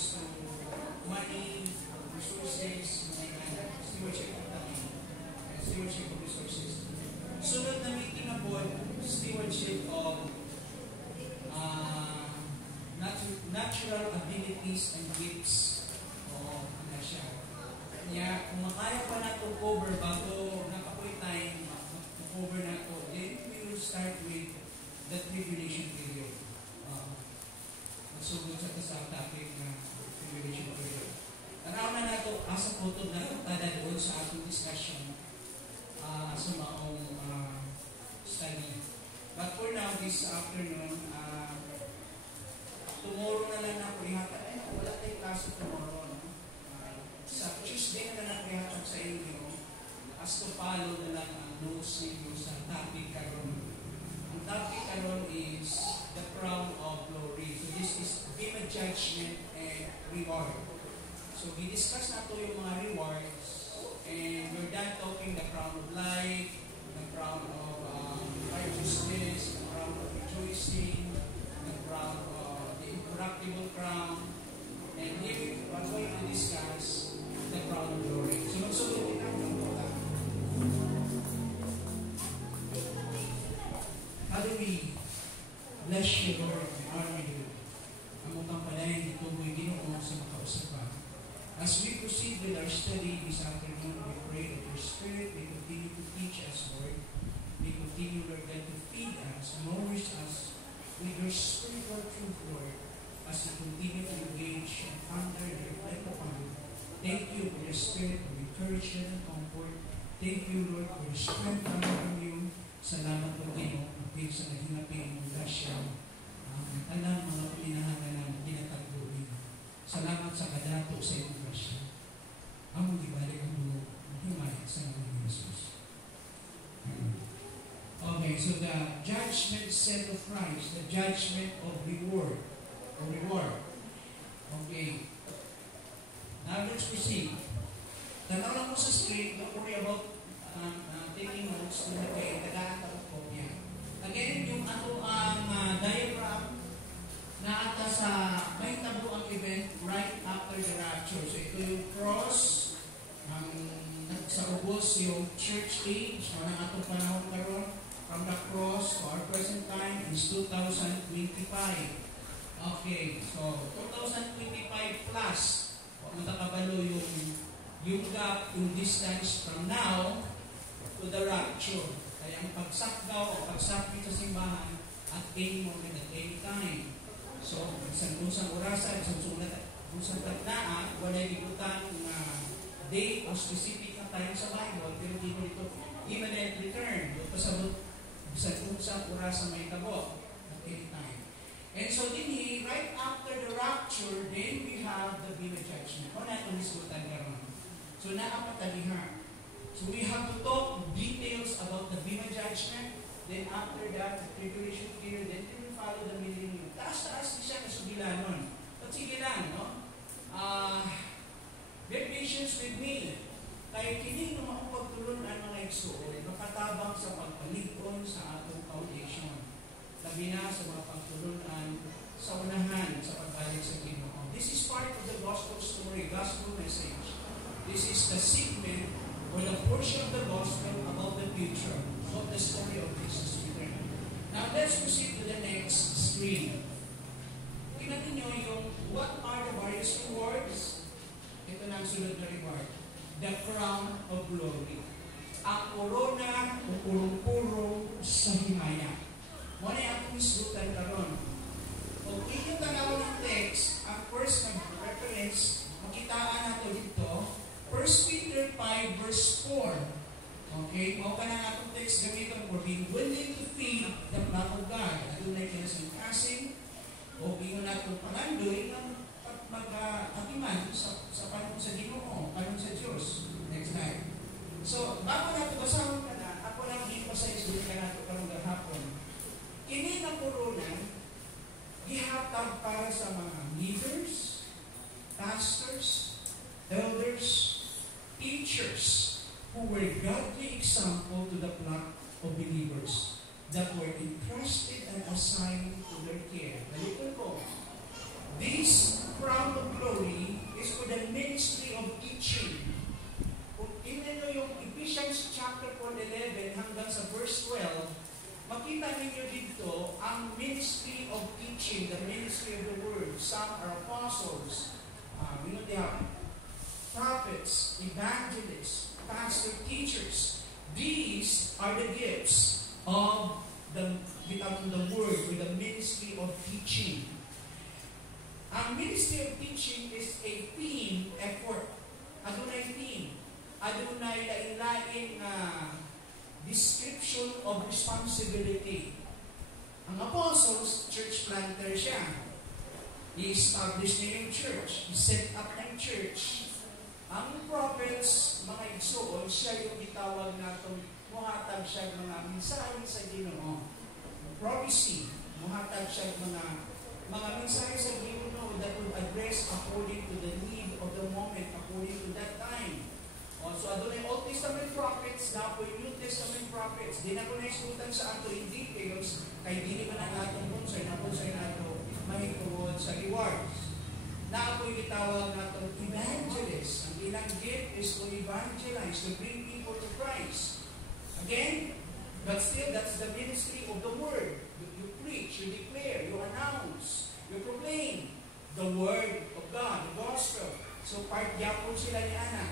comes to money, resources, stewardship of money, stewardship of resources. Sunod na meeting na po, stewardship of natural abilities and gifts. O, ano siya. Kaya, kung makaya pa na ito cover bago nakapoy time, cover na ito, then we will start with the tribulation period. Masugod sa topic na tribulation period. Tanaw na nato asa photo na tada doon sa atong discussion sa maong study. But for now, this afternoon, tomorrow na lang na ako ihatag. Ay, wala tayong klase tomorrow. No? Sa Tuesday na lang ihatag sa inyo as to follow na lang ang notes ninyo sa topic karon. Ang topic karon is the crown of glory. So this is given judgment and reward. So we discuss na ito yung mga rewards and we're done talking the crown of life, the crown of righteousness, the crown of rejoicing, the crown of the incorruptible crown, and here we're going to discuss the crown of glory. So magsulit din ang mga Father, we bless you, Lord, we honor you. Ang utang palayan dito mo'y Ginoo sa makausapan. As we proceed with our study this afternoon, we pray that your Spirit may continue to teach us, Lord. May continue, Lord, God, to feed us, nourish us with your spiritual truth, Lord, as we continue to engage and ponder and reflect upon you. Thank you for your Spirit, for encouragement and comfort. Thank you, Lord, for your strength coming from you. Salamat po, Ginoo, upig sa nahinapin ng grasya. Alam mga pinahanga ng ginatagpuin. Salamat sa kadato sa iyong grasya. Ang ibalik ang buo, himay sa mga Jesus. Okay, so the judgment set of Christ, the judgment of reward. Okay. Now let's proceed. Tanaw lang mo sa screen, don't worry about taking notes kung nagkailangan ako po niya. Again, yung ato ang diagram na ata sa may tabo ang event right after the rapture. So ito yung cross, sa ubos yung church age, ang atong panahon karon from the cross to our present time is 2025. Okay, so 2025 plus, huwag matakabalo yung gap, yung distance from now to the rapture. Kaya ang pagsakdaw o pagsakit sa simbahan at any moment, at any time. So, isang orasan, isang tagdaan, wala ikutan na date o specific na time sa Bible, pero dito ito imminent return. Ito pasabot, isang orasan may tabo at any time. And so, din right after the rapture, then we have the Bema Judgment. O na itong isgutan karon. So, naapatalihan. So we have to talk details about the Bema Judgment. Then after that, the tribulation period. Then we will follow the millennium. Taas-taas siya na sugilanon. But sige lang, no? Be patience with me. Kaya kining na makapagtulon ang mga igsuon, makatabang sa pagpalikon sa atong foundation. Labi na sa mga pagtulunan sa unahan sa pagbalik sa Ginoo. This is part of the gospel story, gospel message. This is the segment or the portion of the gospel about the future, about the story of Jesus return. Now, let's proceed to the next screen. Tingnan niyo yung what are the various rewards. Ito na ang sunod na reward. The crown of glory. Ang corona o purong-purong sa himaya. Muna yung akong isgutan karon. Kung inyong tanaw ng text, ang first na reference, makitaan nato dito, 1 Peter 5 verse 4. Okay? Mao ka na atong text gamiton for being willing to feed the flock of God. Adunay kinasang kasing o ingon nato pangandoy ng mag-atiman sa panahon sa Ginoo, panahon sa Diyos. Next slide. So, bago nato basahon ka na, ako lang emphasize din ka nato karong gahapon. Kini na corona, gihatag para sa mga leaders, pastors, elders, teachers who were godly example to the flock of believers that were entrusted and assigned to their care. Nalipon ko, this crown of glory some are apostles, they have prophets, evangelists, pastor, teachers. These are the gifts of the word, or the ministry of teaching. Ang ministry of teaching is a team effort. Adunay team. Adunay lain-lain description of responsibility. Ang apostles, church planter siya. He established niya yung church. He set up ng church. Ang prophets, mga igsoon, siya yung itawag natong muhatag siya mga mensahe sa Ginoo. Prophecy, muhatag siya mga mensahe sa Ginoo that will address according to the need of the moment, according to that time. So, adunay Old Testament prophets, dapo yung New Testament prophets. Di na ko naisutan sa ato in details, kay di naman ang atong bonsay na nato mahituod sa rewards. Na ako'y itawag natong evangelist. Ang ilang gift is to evangelize, to bring people to Christ. Again, but still, that's the ministry of the word. You preach, you declare, you announce, you proclaim the word of God, the gospel. So, part yapon sila ni Ana.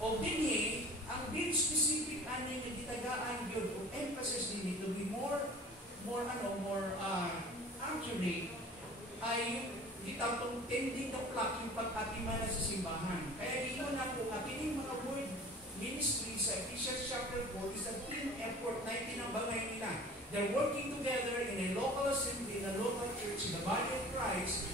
O dinhi, ang din specific ani nga gitagaan yun, o emphasis din to be more accurate, ay itong tending the flock yung pag-atimana sa simbahan. Kaya dito na po, ating mga word ministry sa Ephesians chapter 4 is a team effort na itinambangay nila. They're working together in a local assembly, in a local church, in the body of Christ,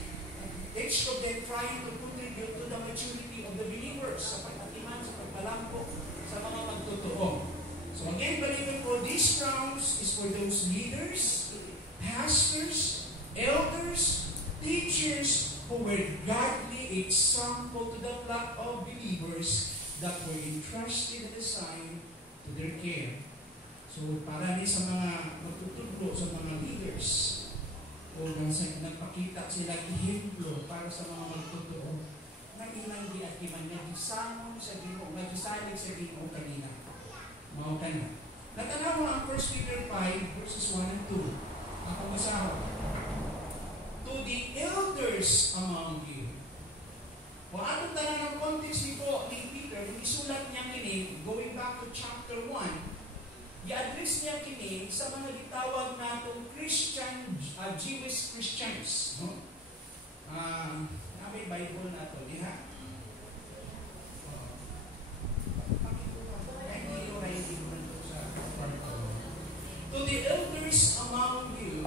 each of them trying to contribute to the maturity of the believers sa pag-atiman, sa pagpalampok, sa mga magtotoo. So again, believing for these crowns is for those leaders, pastors, elders, teachers who were godly example to the flock of believers that were entrusted and assigned to their care. So, para ni sa mga magtutudlo sa mga leaders, o nagpakita sila ihemplo para sa mga magtuturo, na ilang diatiman na gisamon sa Ginoo, nagisalig sa Ginoo kanina. Mao ka na. Natanaw mo ang 1 Peter 5 verses 1 and 2. Ako masaho. To the elders among you. Kung anong tanan ng context nito ni Peter, yung isulat niya kini, going back to chapter 1, i-address niya kini sa mga gitawag natong Christian, Jewish Christians. No? May Bible na ito, di ha? To the elders among you,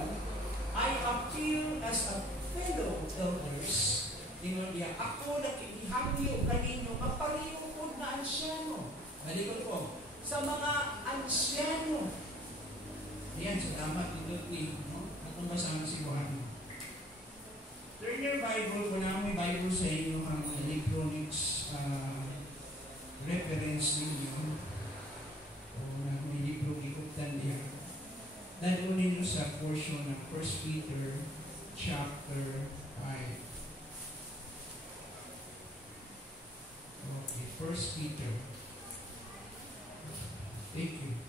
I appeal as a fellow elders. Ako na kinihangyo kaninyo, magparihukod na ansyano. Balikot ko, sa mga ansyano. Ayan, salamat ito ni. Atong basang si Juan. Turn your Bible, kung na may Bible sa inyo, ang electronics reference ninyo. O na may libro ikuptan diya. Dalunin nyo sa portion ng 1 Peter chapter 5. Okay, 1 Peter. Thank you.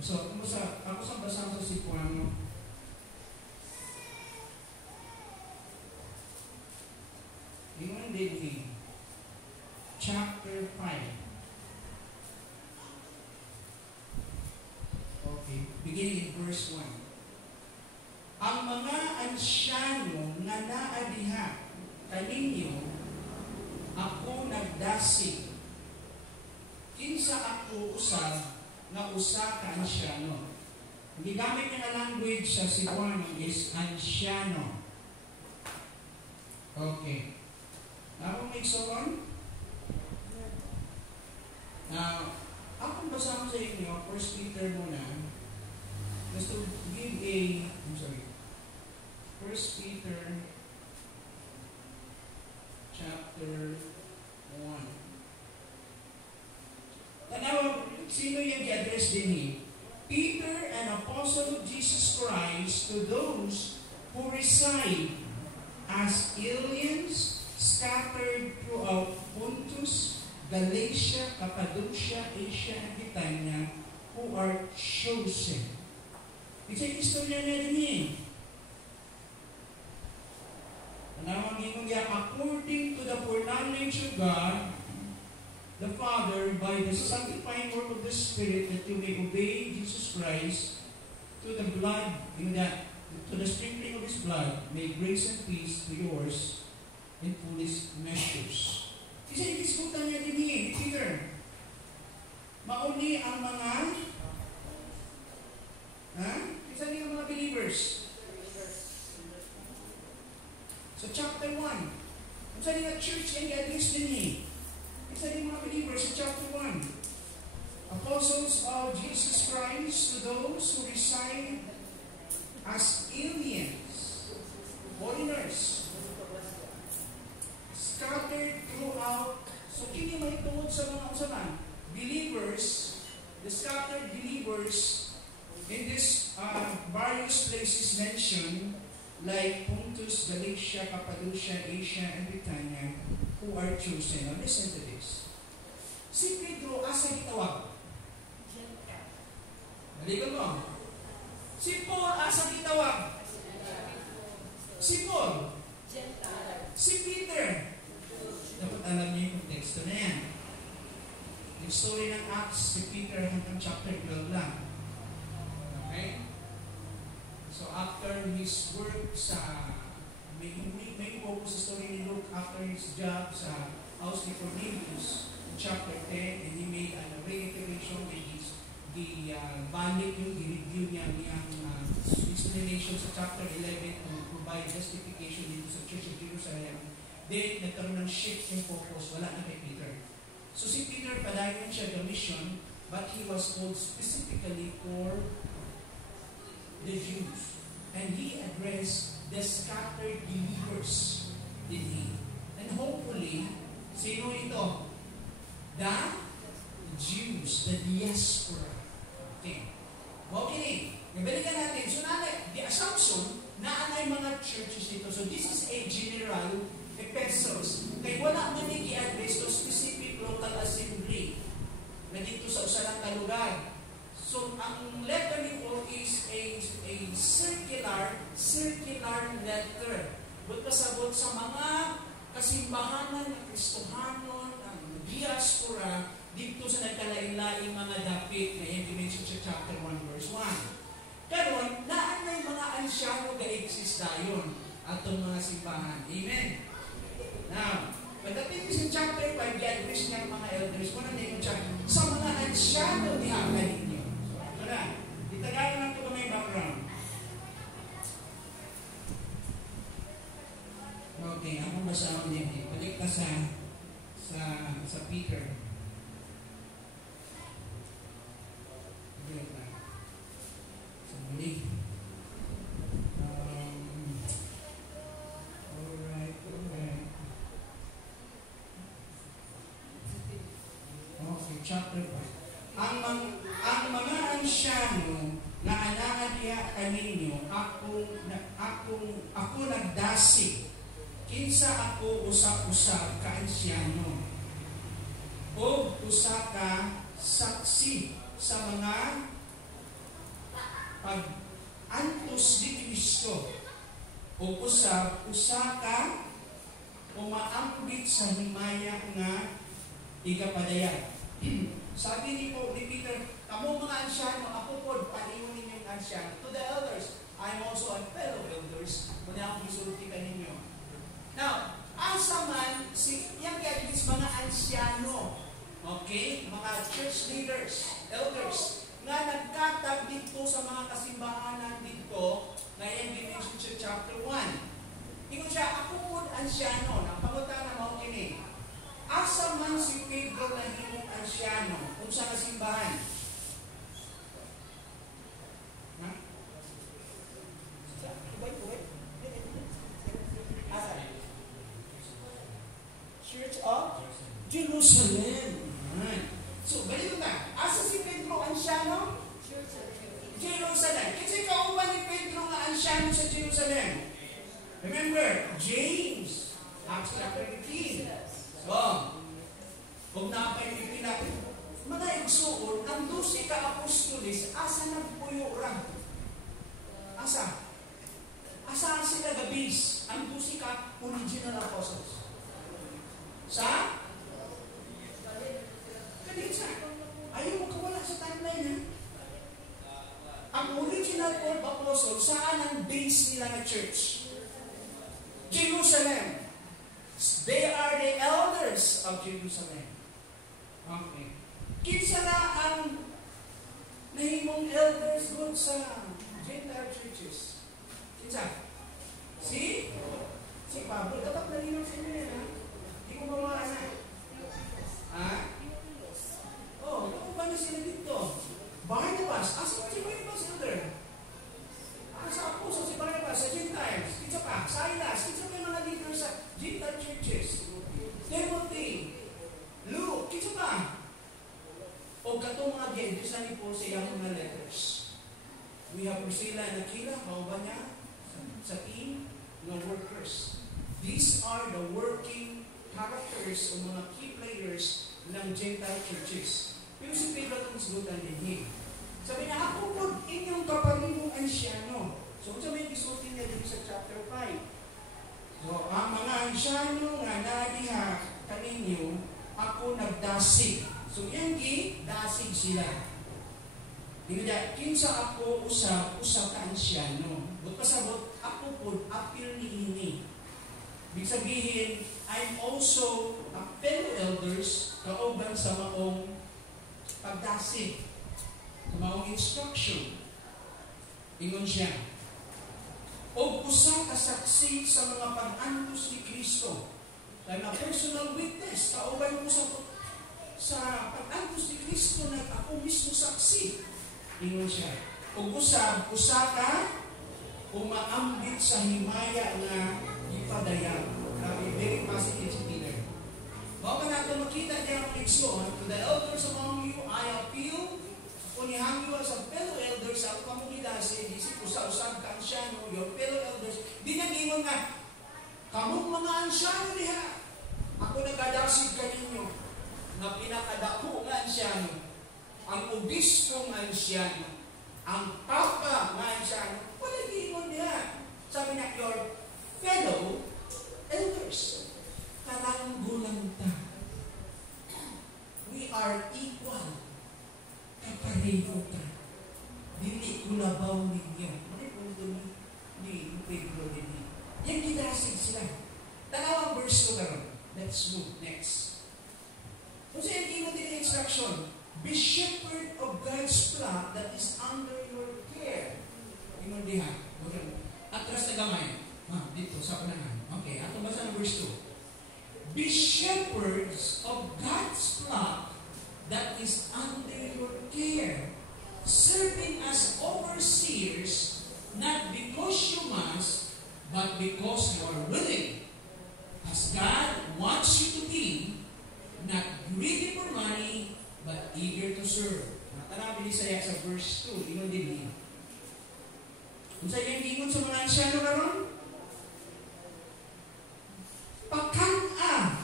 So, ako sa basang sa Sipuano, yung din chapter 5. Okay, beginning in verse 1. Ang mga ansyano nga naadiha kaninyo, ako nagdasig. Kinsa ako usab nga usa ka ansyano. Ang gigamit niya nga language sa Cebuano is ansyano. Okay. Now, make so on. Now, akong basahin sa inyo, 1 Peter muna, just to give a, 1 Peter chapter 1. Tanaw, sino yung i-address din ni? Peter, an apostle of Jesus Christ, to those who reside as aliens scattered throughout Pontus, Galatia, Cappadocia, Asia, and Bithynia, who are chosen. It's a istorya na rin eh. ingon niya, according to the foreknowledge of God, the Father, by the sanctifying work of the Spirit, that you may obey Jesus Christ to the blood, to the sprinkling of His blood, may grace and peace to yours in fullest measures. Kasi iniskutan niya din ni Peter. Mauni ang mga isa din ang mga believers. So chapter 1, isa din ang church and gatherings din ni. Isa din mga believers sa chapter 1. Apostles of Jesus Christ to those who reside as aliens, foreigners, scattered throughout. So kini mahitungod sa mga usapan, believers, the scattered believers in this various places mentioned, like Pontus, Galatia, Cappadocia, Asia, and Bithynia, who are chosen. Now listen to this. Si Pedro, asa gitawag? Balikan mo. Si Paul, asa gitawag? Si Paul. Si Peter. Dapat alam niyo yung konteksto na yan. Yung story ng Acts, si Peter hanggang chapter 12 lang. Okay? So after his work sa, may focus sa story ni Luke after his job sa house ni Cornelius, in chapter 10, and he made a reiteration with his, balik yung i-review niya niyang explanation sa chapter 11 to provide justification dito sa Church of Jerusalem. Then, nagkaroon ng shift yung focus, wala na kay Peter. So si Peter, padayon siya the mission, but he was called specifically for the Jews. And he addressed the scattered believers, did he? And hopefully, sino ito? The Jews, the diaspora. Okay. Okay. Nabalikan natin. So, the assumption na anay mga churches dito. So, this is a general epistles. Kaya wala man i-address to specific local assembly na dito sa usalang kalugar. So, ang letter ni Paul is a circular letter. But kasabot sa mga kasimbahanan ng Kristohanon, ang diaspora, dito sa nagkalain-laing mga dapit na yung dimension sa chapter 1 verse 1. Karon, naan na yung mga ansyano ga-exist dayon atong mga simbahan. Amen? Now, pagdating sa chapter 5, i-address niya ang mga elders. Kung ano yung chapter, sa mga ansyano ni Akan ninyo. So, ito na. Itagalan lang ito may background. Okay, ako basahon din. Balik ka sa Peter. So, balik. Alright. Okay, chapter 5. Ang mga ansyano na anangan diha kaninyo, ako nagdasig. Kinsa ako usap-usap ka ansyano. O usa ka saksi sa mga pag-antos ni Kristo. O usa ka umaambit sa himaya nga igapadayag. Sabi ni Peter, kamo mga ansyano, ako po, paningon ninyong ansyano. To the elders, I am also a fellow elders. Muna akong isulti ka ninyo. Now, asa man, yan kaya mga ansyano, okay, mga church leaders, elders, nga nagkatag dito sa mga kasimbahanan dito, ngayon dimension sa chapter 1. Ingon siya, ako po ansyano, napangutan na mo kini. Asa man si Pedro na himong ansyano, kung sa kasimbahan. Ha? Asa? Church of Jerusalem. So, balik na. Asa si Pedro ansyano? Jerusalem. Kasi kauban ni Pedro nga ansyano sa Jerusalem. Remember, James, Acts chapter 15. So, kung napay pipila, mga igsuon, ang 12 ka apostolis, asa nagpuyo ra? Asa? Asa sila gabis? Ang 12 ka original apostles? Sa? Kanisa. Ayaw mo kawala sa timeline, ha? Ang original 12 apostles, saan ang base nila na church? Jerusalem. They are the elders of Jerusalem. Okay. Kinsa na ang nahimong elders doon sa Gentile churches? Kinsa? Si Pablo. Dapat nalinaw sa inyo yan, ha? Hindi ko mawala. Ha? Oh, ano ba na sila dito? Barnabas. Si Barnabas elder. Sa Apostle, si Barnabas, sa Gentiles. Kinsa pa? Silas. Kinsa pa yung mga leader sa Gentile churches? Timothy. Luke. Kinsa pa? O katong mga gentes na ni Paul sa iyang mga letters. We have Priscilla and Aquila, kauban niya, sa team, ng workers. These are the working characters o mga key players ng Gentile churches. Pero si Pedro itong sigutan din niya. Sabi niya, ako po inyong kapalimong ansyano. So, ito may isutin niya dito sa chapter 5. So, ang mga ansyano nga nadiha kaninyo, ako nagdasig. So, yan dasig sila. Hindi kinsa ako usap ka ansyano. But pasabot, ako po, apil ni ini. Ibig sabihin, I'm also a fellow elders kauban sa maong pagdasig. Sa maong instruction. Ingon siya. O usa ka saksi sa mga pag-antos ni Kristo. Dahil na personal witness, kauban ko sa pag-antos ni Kristo na ako mismo saksi. Ingon siya. O usa ka umaambit sa himaya na ipadayag. Very positive si Peter. Bago natin makita niya ang leksyon, to the elders among you, I appeal. Kung ihangyo sa fellow elders, sa pamukidasi, isip ko sa usab ka ansyano, your fellow elders, di nag-iwan nga, kamong mga ansyano niya, ako nagkadasig kaninyo, na pinakadako nga ansyano, ang obispong ansyano, ang papa nga ansyano, wala nag-iwan niya. Sabi niya, your fellow elders, taranggulang ta. We are equal. Kapareho ka. Dili ko labaw ninyo. Ano po ni Pedro din? Yan gidasig sila. Tanaw ang verse 2 karon. Let's move next. Kung sa yung din instruction, be shepherd of God's flock that is under your care. Ingon diha. Atras na gamay. Dito, sa panahan. Okay, ato basa ng verse 2. Be shepherds of God's flock that is under your care, serving as overseers, not because you must, but because you are willing, as God wants you to be, not greedy for money, but eager to serve. Tanaw binisaya sa verse 2, ingon din niya. Kung sa iyong ingon sa mga ansyano karon, pakana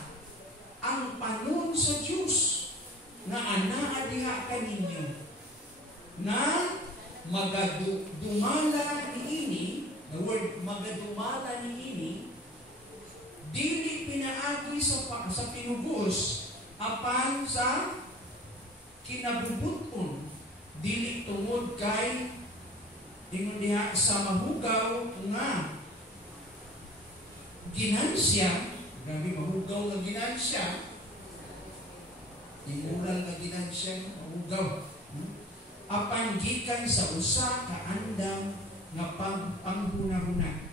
ang panon sa Diyos na anaa diha kaninyo na magadumala niini, the word magadumala niini, dili pinaagi sa pinugos apan sa kinabubuton, dili tungod kay ingon diha sa mahugaw nga ginansya. Grabe, mahugaw nga ginansya. Imural nga ginansya, mahugaw. Apan gikan sa usa ka andam nga panghuna-huna.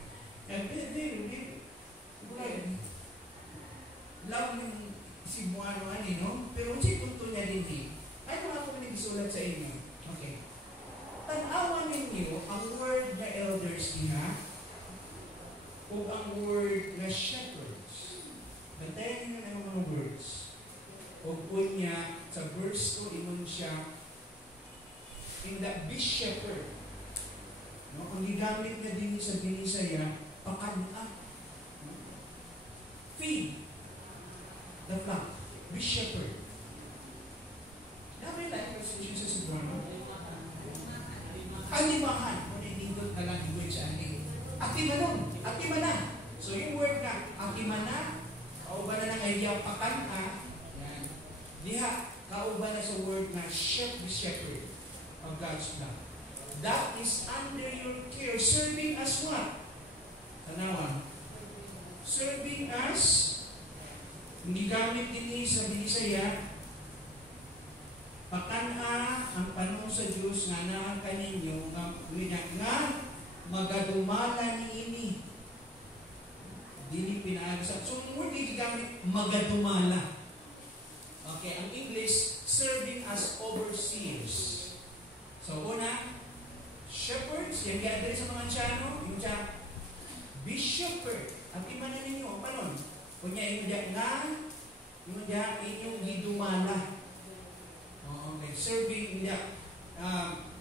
Love yung si Buano ani, no? Pero si punto niya din. Ay, kung ako pinag-isulat sa inyo. Okay. Tanawan ninyo ang word na elders niya o ang word na shepherds. Bantayan ninyo na mga words. O niya, sa verse 2, ingon siya, in the be shepherd. No? Ang gigamit niya din sa Binisaya, pakana. Feed the flock. Be shepherd. Dami lang kasi Jesus sa drama. Alimahan. Kung nindot na lang yung word sa ating. Atimanon. Atimanan. So yung word na God's flock. That is under your care. Serving as what? Tanawan. Serving as, hindi gamit din sa Binisaya, pakana ang panong sa Diyos nga naan kaninyo nga magadumala ni ini. Dili pinaagsa. So, word hindi gamit magadumala. Okay, ang English, serving as overseers. So, una, shepherds, yung gather sa mga Tiano, yung siya, be shepherd. At imanan ninyo, panon? Kunya, yung inyong hidumala. Okay, serving,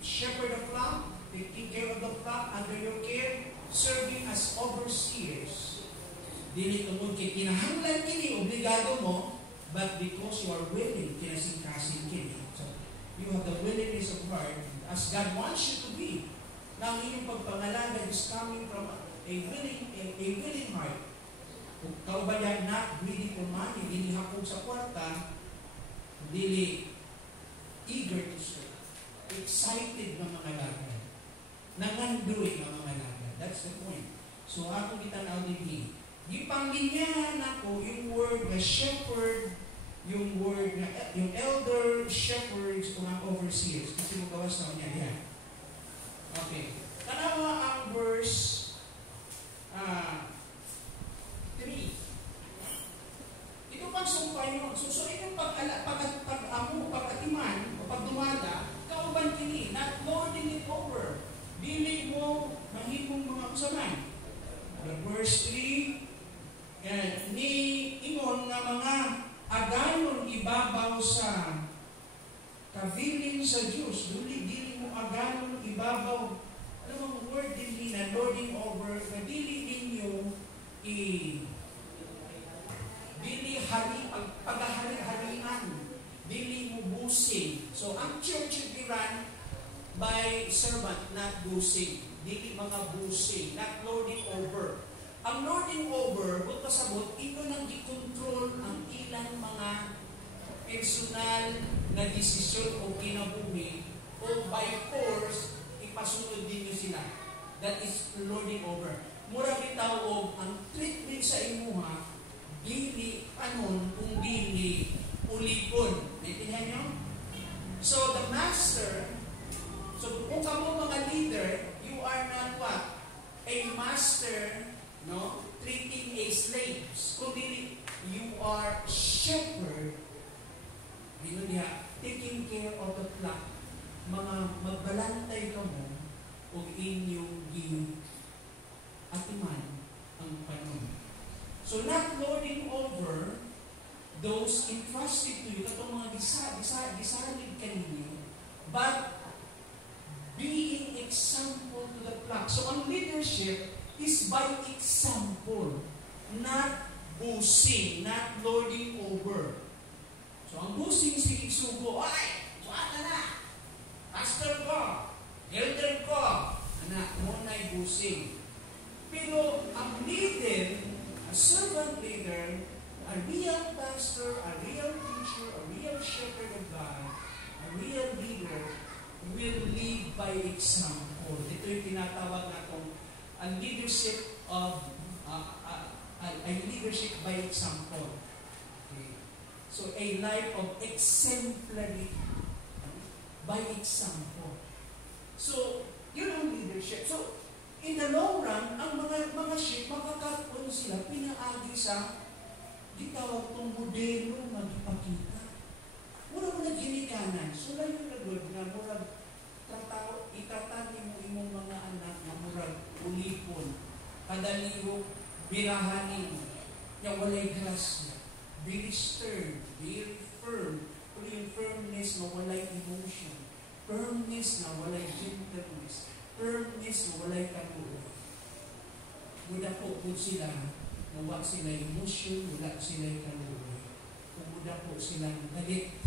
shepherd of flock, taking care of the flock under your care, serving as overseers. Dili tungod kay kinahanglan kini, obligado mo, but because you are willing, kinasingkasin kini. So, you have the willingness of heart, as God wants you to be. Now, inyong pagpangalaga is coming from a willing heart. Kung kaubayan not greedy for money, dili hakog sa kwarta, dili eager to serve, excited na mga lagay, nanganduin na mga lagay. That's the point. So, ako kitanaw din ipanglinyahan ako yung word na shepherd, yung word na, yung elder, shepherds, o ang overseers. Kasi magawas na niya yan. Okay. Tanawa ang verse 3. Ito pang sumpay mo. So itong pag-atiman, o pagdumala, kauban kini, not lording it over. Dili mo mahimong mga usaman. Verse 3, ni ingon nga mga aganon ibabaw sa kabilin sa Diyos. Dili mo aganon ibabaw. Ano ang word din na lording over, na dili ninyo dili paghahari-harian, dili mo busing. So ang church should be run by servant, not busing. Dili mga busing, not lording over. Ang lording over, kung pasabot, ito nang i-control ang ilang mga personal na desisyon o kinabuhi o by force, ipasunod din nyo sila. That is lording over. Mura bitaw o ang treatment sa imuha, dili anon kung dili ulikon. Naintindihan nyo? So the master, so kung kamo mga leader, you are not what? A master, no? Treating a slaves. Kung dili, you are shepherd. Dino niya, taking care of the flock. Mga magbalantay ka mo o inyong atiman ang panon. So not lording over those entrusted to you, katong mga gisalig kaninyo, but being example to the flock. So ang leadership is by example, not boasting, not lording over. So ang boasting sige sugo, ay, suata na, pastor ko, elder ko, anak mo na'y boasting. Pero ang leader, a servant leader, a real pastor, a real teacher, a real shepherd of God, a real leader, will lead by example. Ito yung tinatawag natong a leadership of a leadership by example. Okay. So a life of exemplary by example. So yun ang leadership. So in the long run, ang mga sheep makakapon sila pinaagi sa gitawag tong modelo magipakita. Mura mo na ginikanan. So layo na good na mura itatag mo imong mga anak na murag ulipon, kadaliho, birahanin, niya walay grasya, very stern, very firm, pero yung firmness na walay emotion, firmness na walay gentleness, firmness na walay kaluoy. Muda po sila, nawa sila emotion, wala sila kaluoy. Muda po silang galit,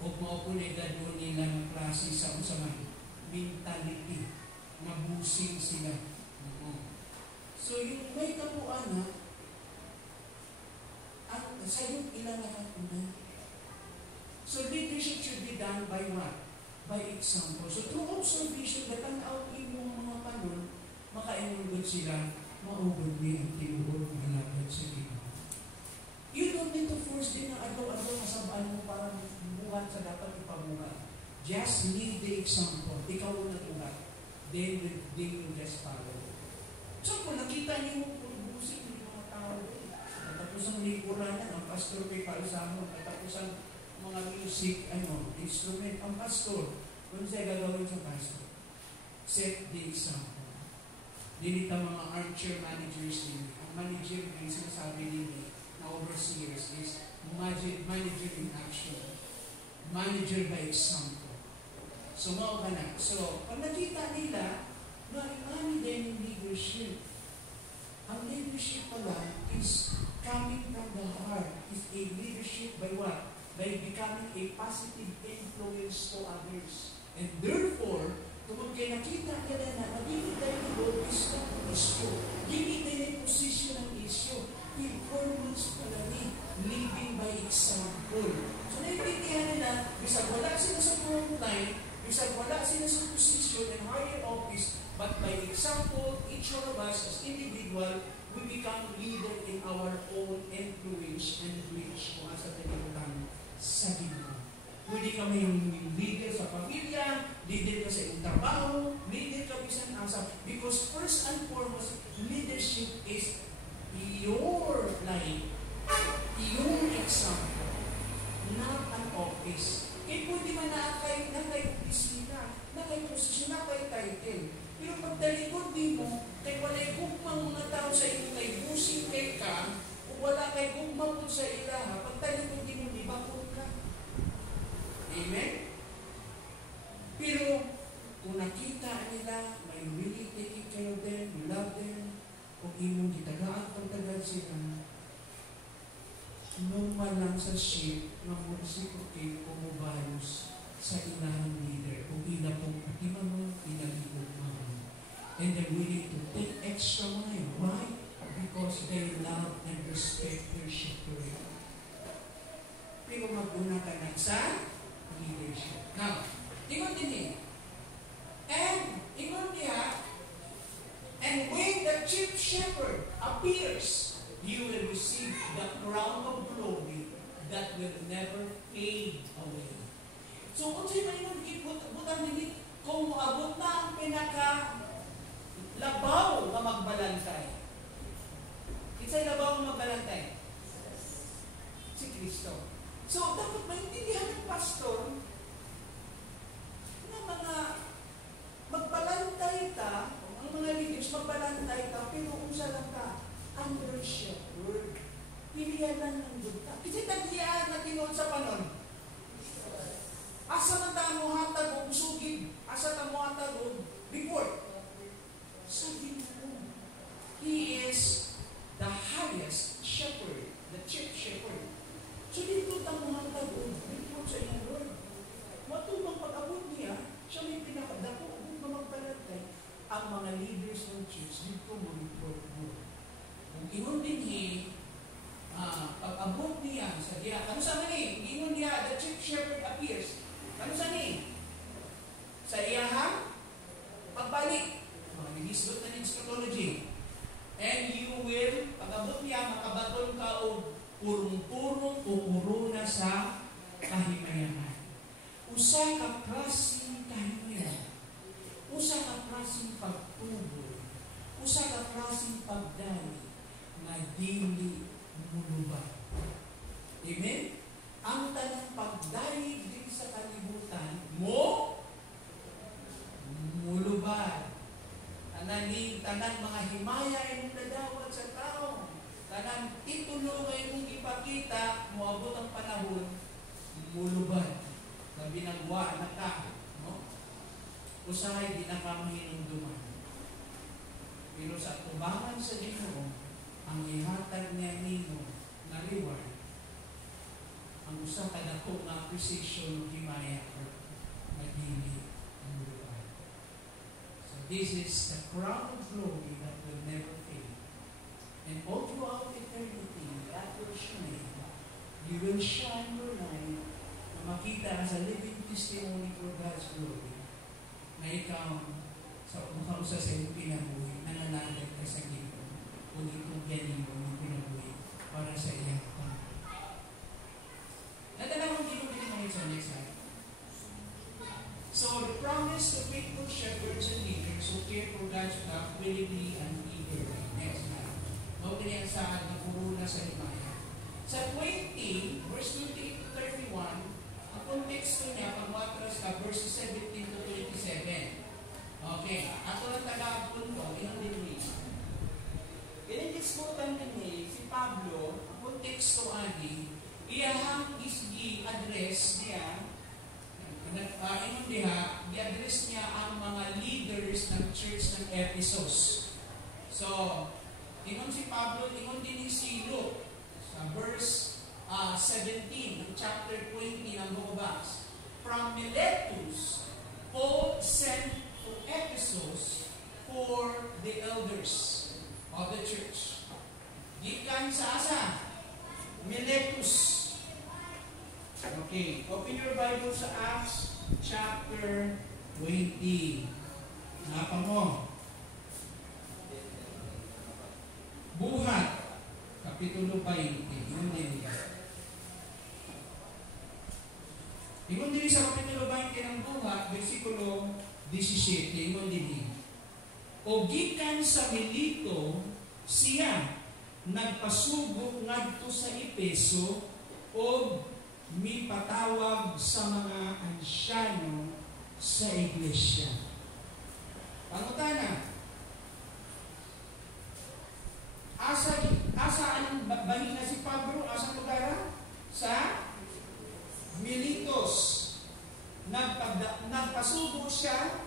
o maupunay gado nila ng klase sa usaman, mentality, nabusing sila. So yung may kapuan na, at sa yung ilang nakakuna. So leadership should be done by what? by example. So through observation, datang-aw imong mga kanon, makainugod sila, maugod niya ang tinuod malapit sa iyo. You don't need to force din ang agaw-agaw masabaan mo para buhat sa dapat ipabuhat. Just lead the example. Ikaw ang natugat. They will just follow. So kung nakita niyo mo pulbusin ng mga tao, tapos ang lingkuranan, ang pastor kay Pausamo, tapos ang mga music, instrument, ang pastor, kung sa'yo gagawin sa pastor, set the example. Dinita mga armchair managers din. Ang manager na yung sinasabi din na overseers is manager in action. Manager by example. So, mga kanak. So, pag nakita nila, naimani din yung leadership. Ang leadership pala is coming from the heart. Is a leadership by what? By becoming a positive influence to others. And therefore, kung kayo nakita nila na nabigit tayo ng bopis ng issue, gimit tayo ng posisyon ng issue, performance pala ni living by example. So, naintindihan nila, bisag wala sila sa frontline, bisag wala sila sa posisyon and higher office, but by example, each one of us as individual, we become leader in our own influence and reach kung asa tinatang sa Ginoo. Pwede kami yung leader sa pamilya, leader ka sa iyong trabaho, leader ka bisan asa. Because first and foremost, leadership is your life, your example, not an office. Kaya pwede man nakay opisina, nakay posisyon, nakay title. Pero pag talikod din mo, kay walay gugmang mga tao sa iyo, kay busing kay ka, o wala kay gugmang po sa ilaha, pag talikod din mo, di ba po ka? Amen? Pero, kung nakita nila, may really taking care of them, you love them, o imong gitagaan pagtagal sila, normal lang sa ship na reciprocate o mubayos sa ilahang leader o ila pong patiman mo, ilagibog mo. And they're willing to take extra mile. Why? Because they love and respect their shepherd. Pero mag-una ka na sa leadership. Now, ingon din and when the chief shepherd appears, you will receive the crown of glory that will never fade away. So, kung sino yung butang nila, kung abot na ang labaw na magbalantay. Kinsay labaw na magbalantay? Si Kristo. So, dapat maintindihan ng pastor na mga magbalantay ta, ang mga leaders magbalantay ta, pero unsa lang ta, under shepherd. Pilihan lang ng duta. Kasi tagiyaan na tinuod sa panon. Asa man ta mo hatag og sugid, asa ta mo hatag og report. Sa Ginoo. He is the highest shepherd, the chief shepherd. So dito ta mo hatag og report sa iyang Lord. Matubang pag-abot niya, siya may pinakadako og magbalantay ang mga leaders ng church dito mo report mo. Kung ingon din pag-abot niya sa diya, ano sa mani? Ingon niya, the chief shepherd appears. Ano sa ni? Sa iyahang pagbalik. Mag-inisgot na ng eschatology. And you will, pag-abot niya, makabaton ka o purong-purong o kuruna sa kahimayaman. Usa ka klaseng kahimayaman. Usa ka klaseng pagtubo. Usa ka klaseng pagdali na dili mulubat. Amen? Ang tanang pagdali din sa kalibutan mo mulubat. Tanang mga himaya ay nadawat sa tao. Tanang titulo ay mong ipakita, moabot ang panahon, mulubat. Sabi ng wa na ka. No? Usahay, di na ka mahinumduman. Pero sa tubangan sa Ginoo, ang ihatag niya nino na reward, ang usa ka dako nga appreciation ng himaya na dili mulubat. So this is the crown of glory that will never fade. And all throughout eternity, that will shine. You will shine your light na makita as a living testimony for God's glory na ikaw sa umakausa sa iyong pinabuhi, nananalag ka sa gito, kung itong ganin mo yung pinabuhi para sa iyong pang. Natanawang gito din sa next slide. So, the promise to faithful shepherds and leaders who care for God's flock willingly and eagerly. Next slide. Mawagin yan sa napuro na sa Himaya. Sa 20, verse 28 to 31, ang konteksto niya, pag-matras ka, verses 17 to 27. Okay. Ato lang taga-apon ko, ilang din niya. Pinag-diskutan din si Pablo, ang konteksto ani, iyahang isgi address niya, i-address niya ang mga leaders ng church ng Ephesus. So, ingon si Pablo, ingon din si Luke, sa verse 17 ng chapter 20 ng book of Acts. From Miletus, Paul sent to Ephesus for the elders of the church. Gikan sa asa? Miletus. Okay, open your Bible sa Acts chapter 20. Napa mo. Buhat, kapitulo 20. Ingon din. Ingon din sa kapitulo 20 ng Buhat, versikulo 17. Ingon din. O gikan sa Milito, siya nagpasubok ngadto sa Epeso o mipatawag sa mga ansyano sa iglesia. Pangutana, asa anong bahin na si Pablo? Asa lugar? Sa Miletus. Nagpasubo siya,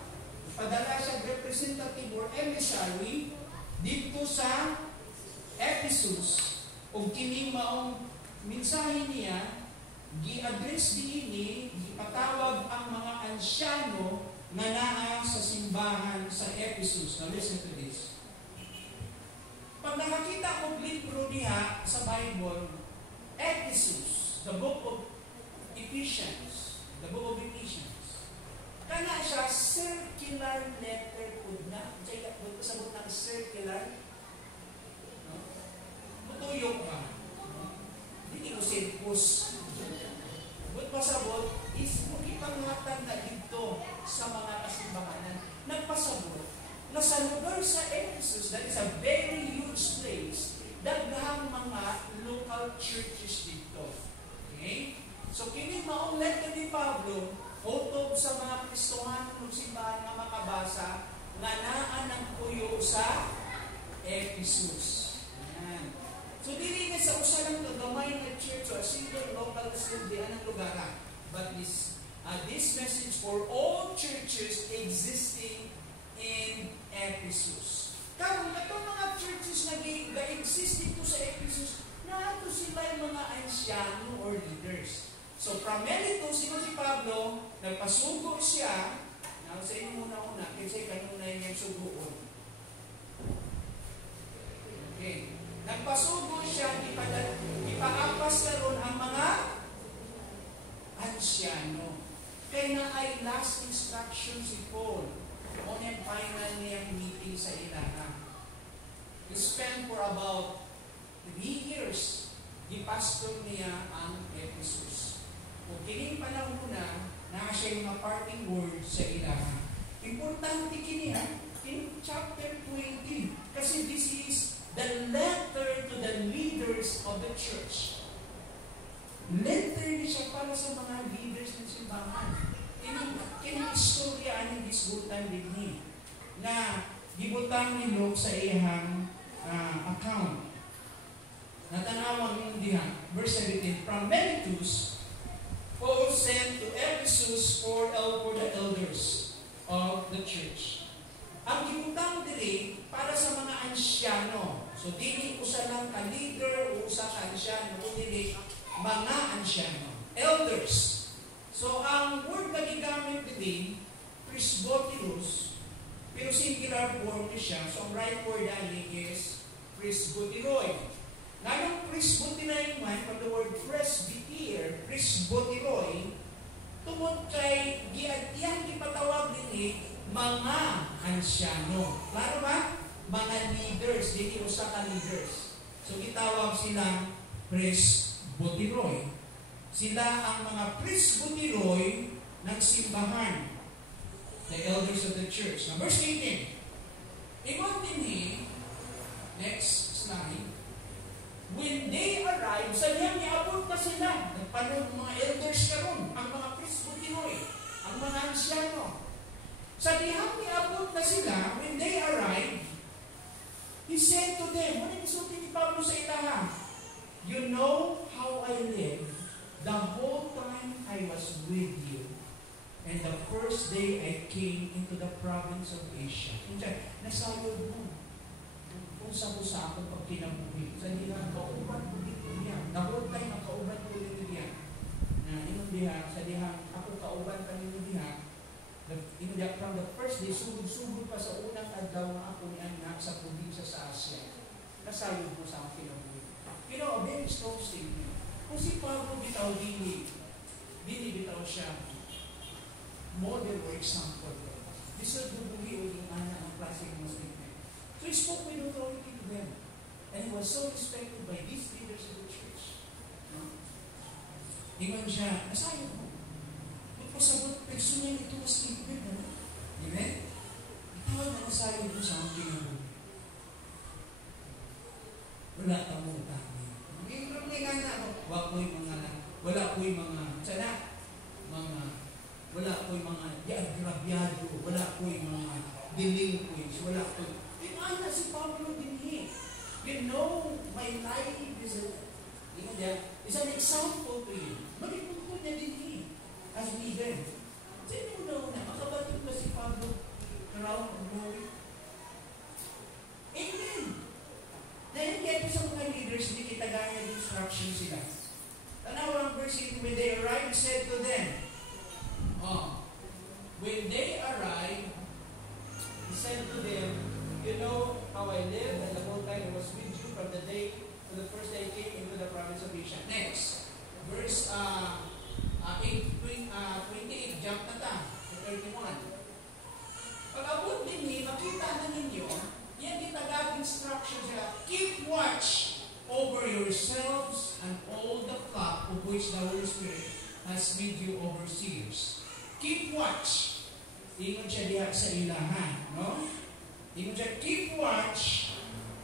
padala siya representative or emissary dito sa Ephesus. O kining maong mensahe niya, gi-address diini, gipatawag ang mga ansyano na naa sa simbahan sa Ephesus. Now listen to this. Pag nakakita ko libro niya sa Bible, Ephesus, the book of Ephesians, kana siya circular letter po na. Kaya kung kasabot ng circular, matuyok ka. Hindi ko sirkus. But pasabot is makipanghatag na dito sa mga kasimbahanan. Nagpasabot na sa lugar sa Ephesus, that is a very huge place, daghang mga local churches dito. Okay? So, kini maong letter ni Pablo, utob sa mga Kristohan ng simbahan na makabasa, nga naan ng puyo sa Ephesus. Ayan. So, dili na sa usa lang gamay na church o a single local assembly anong lugar. But this message for all churches existing in Ephesus. Karon katong mga churches na ga-exist dito sa Ephesus, naato sila yung mga ansyano or leaders. So, from Miletus, si Pablo, nagpasugo siya, na sa inyo muna-una, kasi kanina yung sugoon. Okay. Nagpasugo siya, ipaapas na ron ang mga ansyano. Kaya na ay last instruction si Paul on yung final niyang meeting sa ilaha. He spent for about 3 years, gipastor niya ang Ephesus. O kining panahon na, siya yung parting word sa ilaha. Importante kini in chapter 20, kasi this is the letter to the leaders of the church. Letter ni siya para sa mga leaders ng simbahan. Kining istorya ang gisgutan din ni na gibutang ni Luke sa iyang account. Natanawang yung diha, verse 17, from Miletus, Paul sent to Ephesus for the elders of the church. Ang gibutang diri para sa mga ansyano. So, dili usa lang ka leader o usa ka ansyano, dili mga ansyano. Elders. So, ang word na gigamit diri, presbyteros, pero singular form siya. So, ang right word ali is presbyteroi. Ngayong presbyteroi man, from the word presbyter, presbyteroi, Tungod kay giadyan gipatawag dinhi mga ansyano. Klaro ba? Mga leaders, dili usa ka leaders. So gitawag silang presbyteroy. Sila ang mga presbyteroy ng simbahan. The elders of the church. Now, verse 18. Ingon dinhi, next slide. When they arrive, sa niyang niabot na sila. Nagpanong mga elders karon, ang mga presbyteroy, ang mga ansyano. Sa dihang niabot na sila, when they arrive, he said to them, ano yung isuti ni Pablo sa ilaha? You know how I lived the whole time I was with you. And the first day I came into the province of Asia. Nasayod mo. Kung sa akong pagkinabuhi. Sa dihang kauban ko dito niya. The whole time ang kauban ko dito niya. Na inong diha, sa dihang ako kauban ka nito diha. From the first day, sugod-sugod pa sa unang adlaw na ako ni anak sa probinsya sa Asia. Nasayod mo sa akong kinabuhi. You know, a very strong statement. Kung si Pablo bitaw dili bitaw siya model or example. This is bubuhi o yung anak ng klase ng statement. So he spoke with authority to them. And he was so respected by these leaders of the church. Ingon siya, nasayod mo. Magpasabot, personal ito ang statement. Amen? Itawag na nasayod mo sa akong kinabuhi. Wala ka mo tayo. Wala ko'y mga diagrabyado, wala ko'y mga delinquents, wala ko'y... Tingnan si Pablo dinhi. You know, my life is an example to you. Magiging niya dinhi as leader. Sino na makabatid ba si Pablo around the glory? Amen. Dahil kaya sa mga leaders, hindi kita gaya ng instruction sila. Tanaw ang verse 8, when they arrived, he said to them, when they arrived, he said to them, you know how I lived and the whole time I was with you from the day to the first day I came into the province of Asia. Next, verse 28, jump na ta, to 31. Pag-abot din ni, makita na ninyo, yan gitagag instruction sila, keep watch over yourselves and all the flock of which the Holy Spirit has made you overseers. Keep watch. Ingon siya diha sa ilahan, no? Ingon siya, keep watch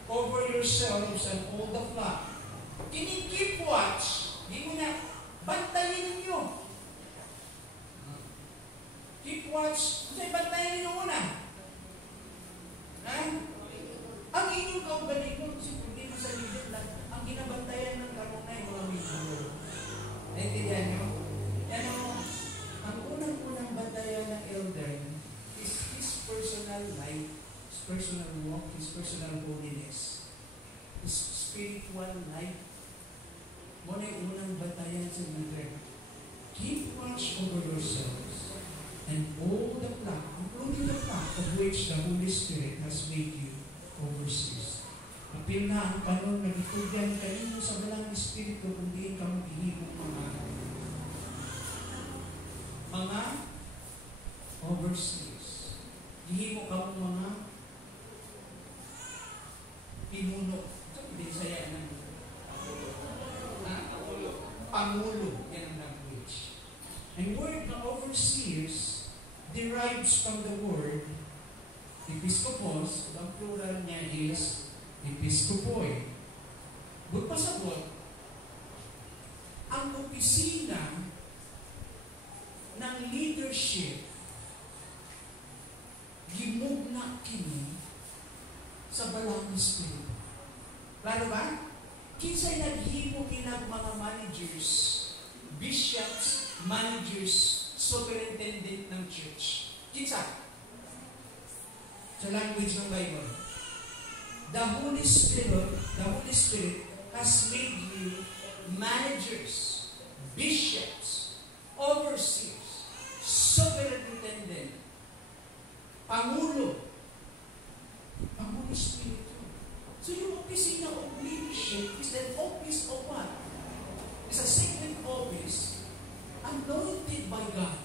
over yourselves and all the flock. Kini keep watch, di mo na, bantayin ninyo. Keep watch, kasi bantayin ninyo muna. Ha? Ang inyong kaugaling mo, hindi mo sa lilit lang, ang ginabantayan ng karunay, mga mito. Naintindihan nyo? Yan ang unang-unang bantayan ng elder is his personal life, his personal walk, his personal holiness, his spiritual life. Muna yung unang bantayan sa leader. Keep watch over yourselves and all the flock, including the flock of which the Holy Spirit has made you overseas. Apil na ang panon na itugyan kayo sa balang Espiritu kung di ka maghihimong mga overseas. Gihimo ka mga pinuno. Ito, hindi saya na. Pangulo. Yan ang language. And word na overseers derives from the word episkopos. Ang plural niya is episkopoi. Magpasabot, ang opisina ng leadership gimugna kini sa balang Espiritu. Klaro ba? Kinsay naghimo kinag mga managers, bishops, managers, superintendent ng church. Kinsa? Sa language ng Bible. The Holy Spirit has made you managers, bishops, overseers, superintendent, pangulo, ang Holy Spirit. So yung opisina of leadership is the office of what? It's a sacred office anointed by God.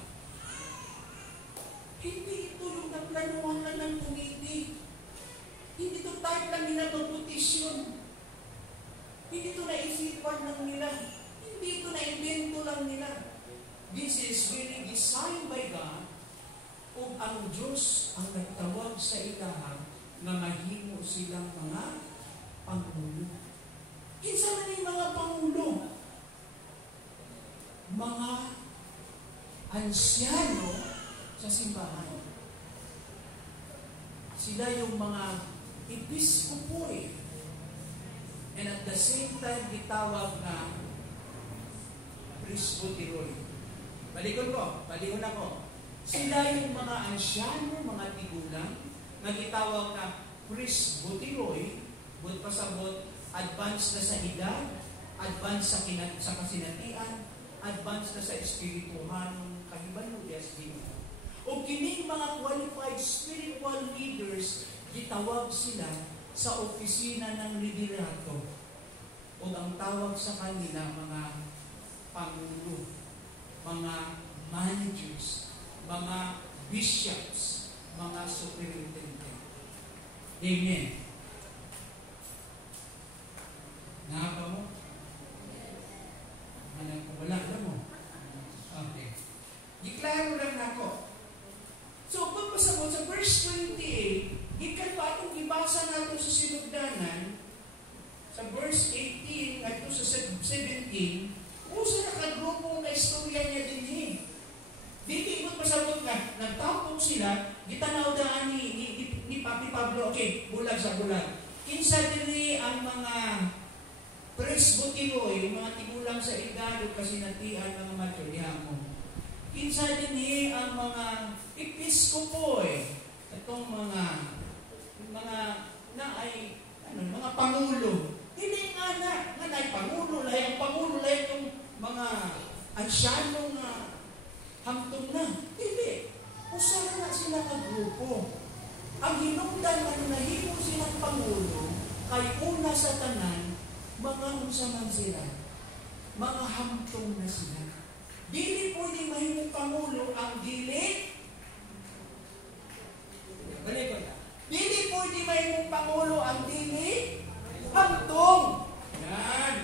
Hindi ito yung naplanuhan lang ng committee. Hindi ito type lang nila mag-petition. Hindi ito naisipan lang nila. Hindi ito na-invento lang nila. This is really designed by God o ang Diyos ang nagtawag sa ilahan na mahimo silang mga pangulo. Kinsa man yung mga pangulo? Mga ansyano sa simbahan. Sila yung mga episkopo and at the same time gitawag na presbyteroy. Balikon ako. Sila yung mga ansyano, mga tigulang, na gitawag na presbyteroy, but pasabot, advance na sa edad, advance sa kasinatian, advance na sa espirituhanong kahibalo, yes, o kining mga qualified spiritual leaders, gitawag sila sa opisina ng liderato. O ang tawag sa kanila, mga pangulo, mga managers, mga bishops, mga superintendent. Amen. Nakaka mo? Wala, alam mo? Okay. Giklaro lang ako. So, pagpasabot sa verse 28, gikan pa itong ibasa natin sa sinugdanan, sa verse 18 at sa 17, usa na kadrupong na istorya niya din Dito mo pasabot nga, nagtapok sila, gitanaw daan ni Papi Pablo, okay, bulag sa bulag. Kinsa din ang mga presbyteroy, yung mga tigulang sa edad o kasinatian, mga matronyamo. Kinsa din ang mga episkopo, itong mga na ay mga pangulo. Hindi nga ay pangulo, ang pangulo lahat yung mga ansyano nga hamtong na. Hindi. Usa na sila ka grupo. Ang hinungdan man nahimo silang pangulo, kay una sa tanan, mga unsa man sila. Mga hamtong na sila. Dili pwede mahimong pangulo ang dili. Balik ko na. Dili pwede mahimong pangulo ang dili. Hamtong. Yan.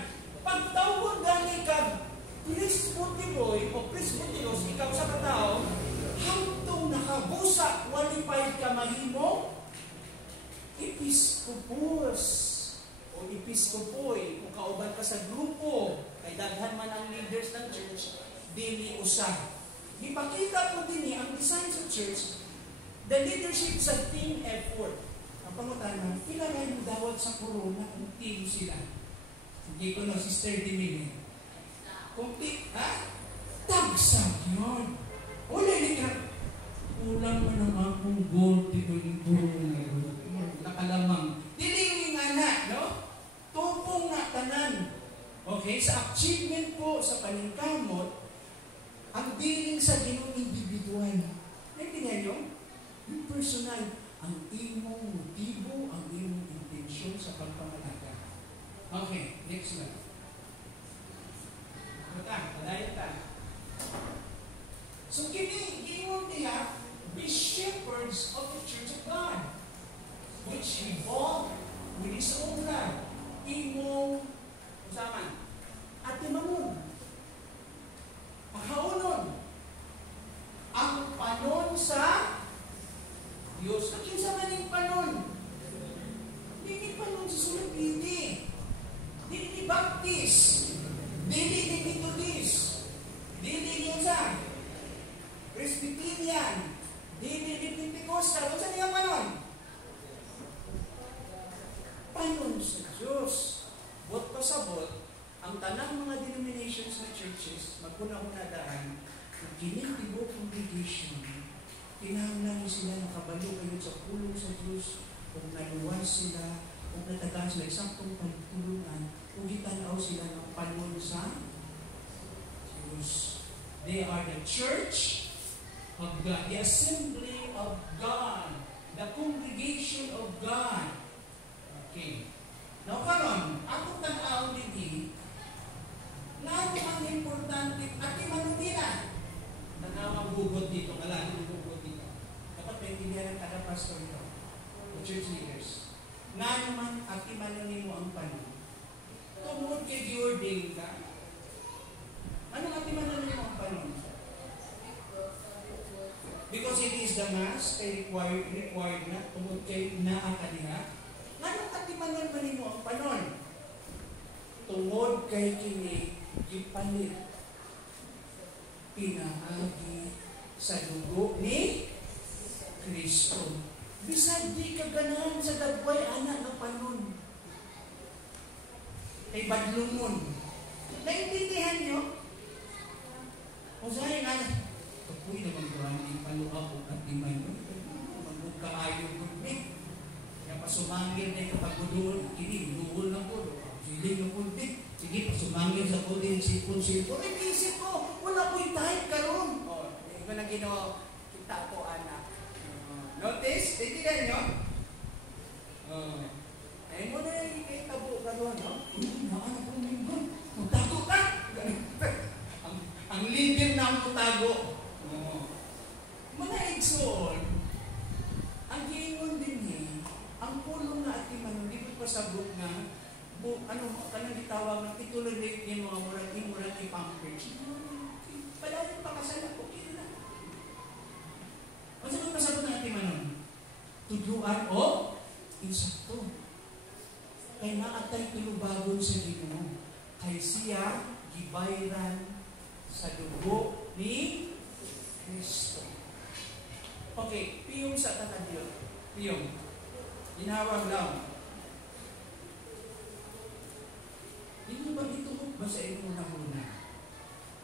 Pagtawag gani ka presbyteroy o presbyteros, ikaw sa katao, hangtong nakabusa, qualified ka mahimo, episkopos o episkopoy, kung kauban ka sa grupo, kay daghan man ang leaders ng church, dili usa. Ipakita po din ang design sa church, the leadership sa team effort. Ang pangutana, kailangan mo dawat sa corona kung team sila. Hindi ko Sister Dimini. Kumpi, tagsag yun. Wala ka. Ulang mo ng akong gold dito yung nakalamang. Dili yung anak, no? Tupong na tanan. Okay, sa achievement po, sa paningkamot, ang dealing sa ginong individual. Naintindihan nyo? Yung personal, ang imong motibo, ang imong intensyon sa pagpamalaga. Okay, next one. So, gingon niya, be shepherds of the Church of God, which he bought with his own blood. Imong, usaman, at timangon, pakaunon, ang panon sa Diyos. At kinsa man yung panon? Dili panon sa sulat, dili Baptist, dili Methodist, dili sa Presbyterian, dili Pentecostal. Unsa niya panon? Panon sa Diyos. Bot pasabot, ang tanang mga denominations na churches, magpuna-una daan, ang kining tibo congregation, kinahanglan sila nakabalo kayo sa pulong sa Diyos, kung naluwas sila, kung natagaan sila isaktong pagtulungan, kung gitanaw sila ng panon sa Diyos. They are the church of God, the assembly of God, the congregation of God. Okay. Now, karon, akong tanaw din lalo ang importante at imanutila. according ka. Ano nga timanan niyo ang panon? Because it is the mass, kay required na, tungkol kay naa kanina. Ano nga timanan man niyo ang panon? Tungod kay kini ipalit pinaagi sa dugo ni Kristo. Bisag di ka ganahan sa dagway anak na panon. Ay badlungon. Naintindihan niyo? O sa'yo nga, kapoy naman ko ang ipaluha ko at iman. Magkaayo ko. Kaya pasumangin na kapagudul, kini, duhul na po. Sige na po, sige, pasumangin sa po din, sipon-sipon. Ay, isip ko, wala ko'y type karon. O, ito na ginawa, kita ko, anak. Notice, titignan nyo? Ay mo na yung kay tabo karon, no? Ano po mingon? Mutago ka! Ang leader na ang mutago. Mga igsoon, ang giingon din ang pulong na ati man, hindi ko pasabot na, kanang gitawag na tituloy yung mga murag i-pampers. Palalim pa kasala ko, kila. Ano sa pasabot na ati man? Tudluan o insakto. Kay naatay tulubagon sa Ginoo. Kay siya gibayran sa dugo ni Kristo. Okay, piyong sa tanadyo. Piyong. Ginawag lang. Hindi ba ituhog ba sa inyo una-una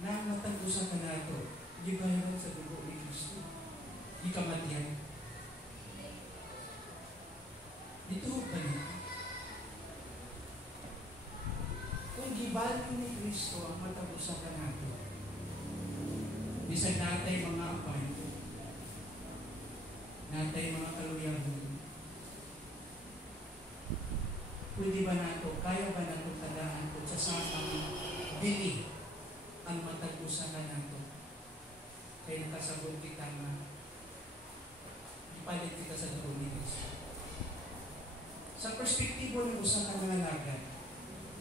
na matagpo sa kanato, gibayran sa dugo ni Kristo? Ikamatyan. Ituhog ba niya? Kung gibali ni Kristo ang matagusakan nato, bisan natay mga apay, natay mga kaluyahan, pwede ba nato, kaya ba nato tadaan kung sa sakang dili ang matagusakan nato? Kaya nakasabot kita na ipalit kita sa dugo ni Kristo. Sa perspektibo ng usakan ng alagad,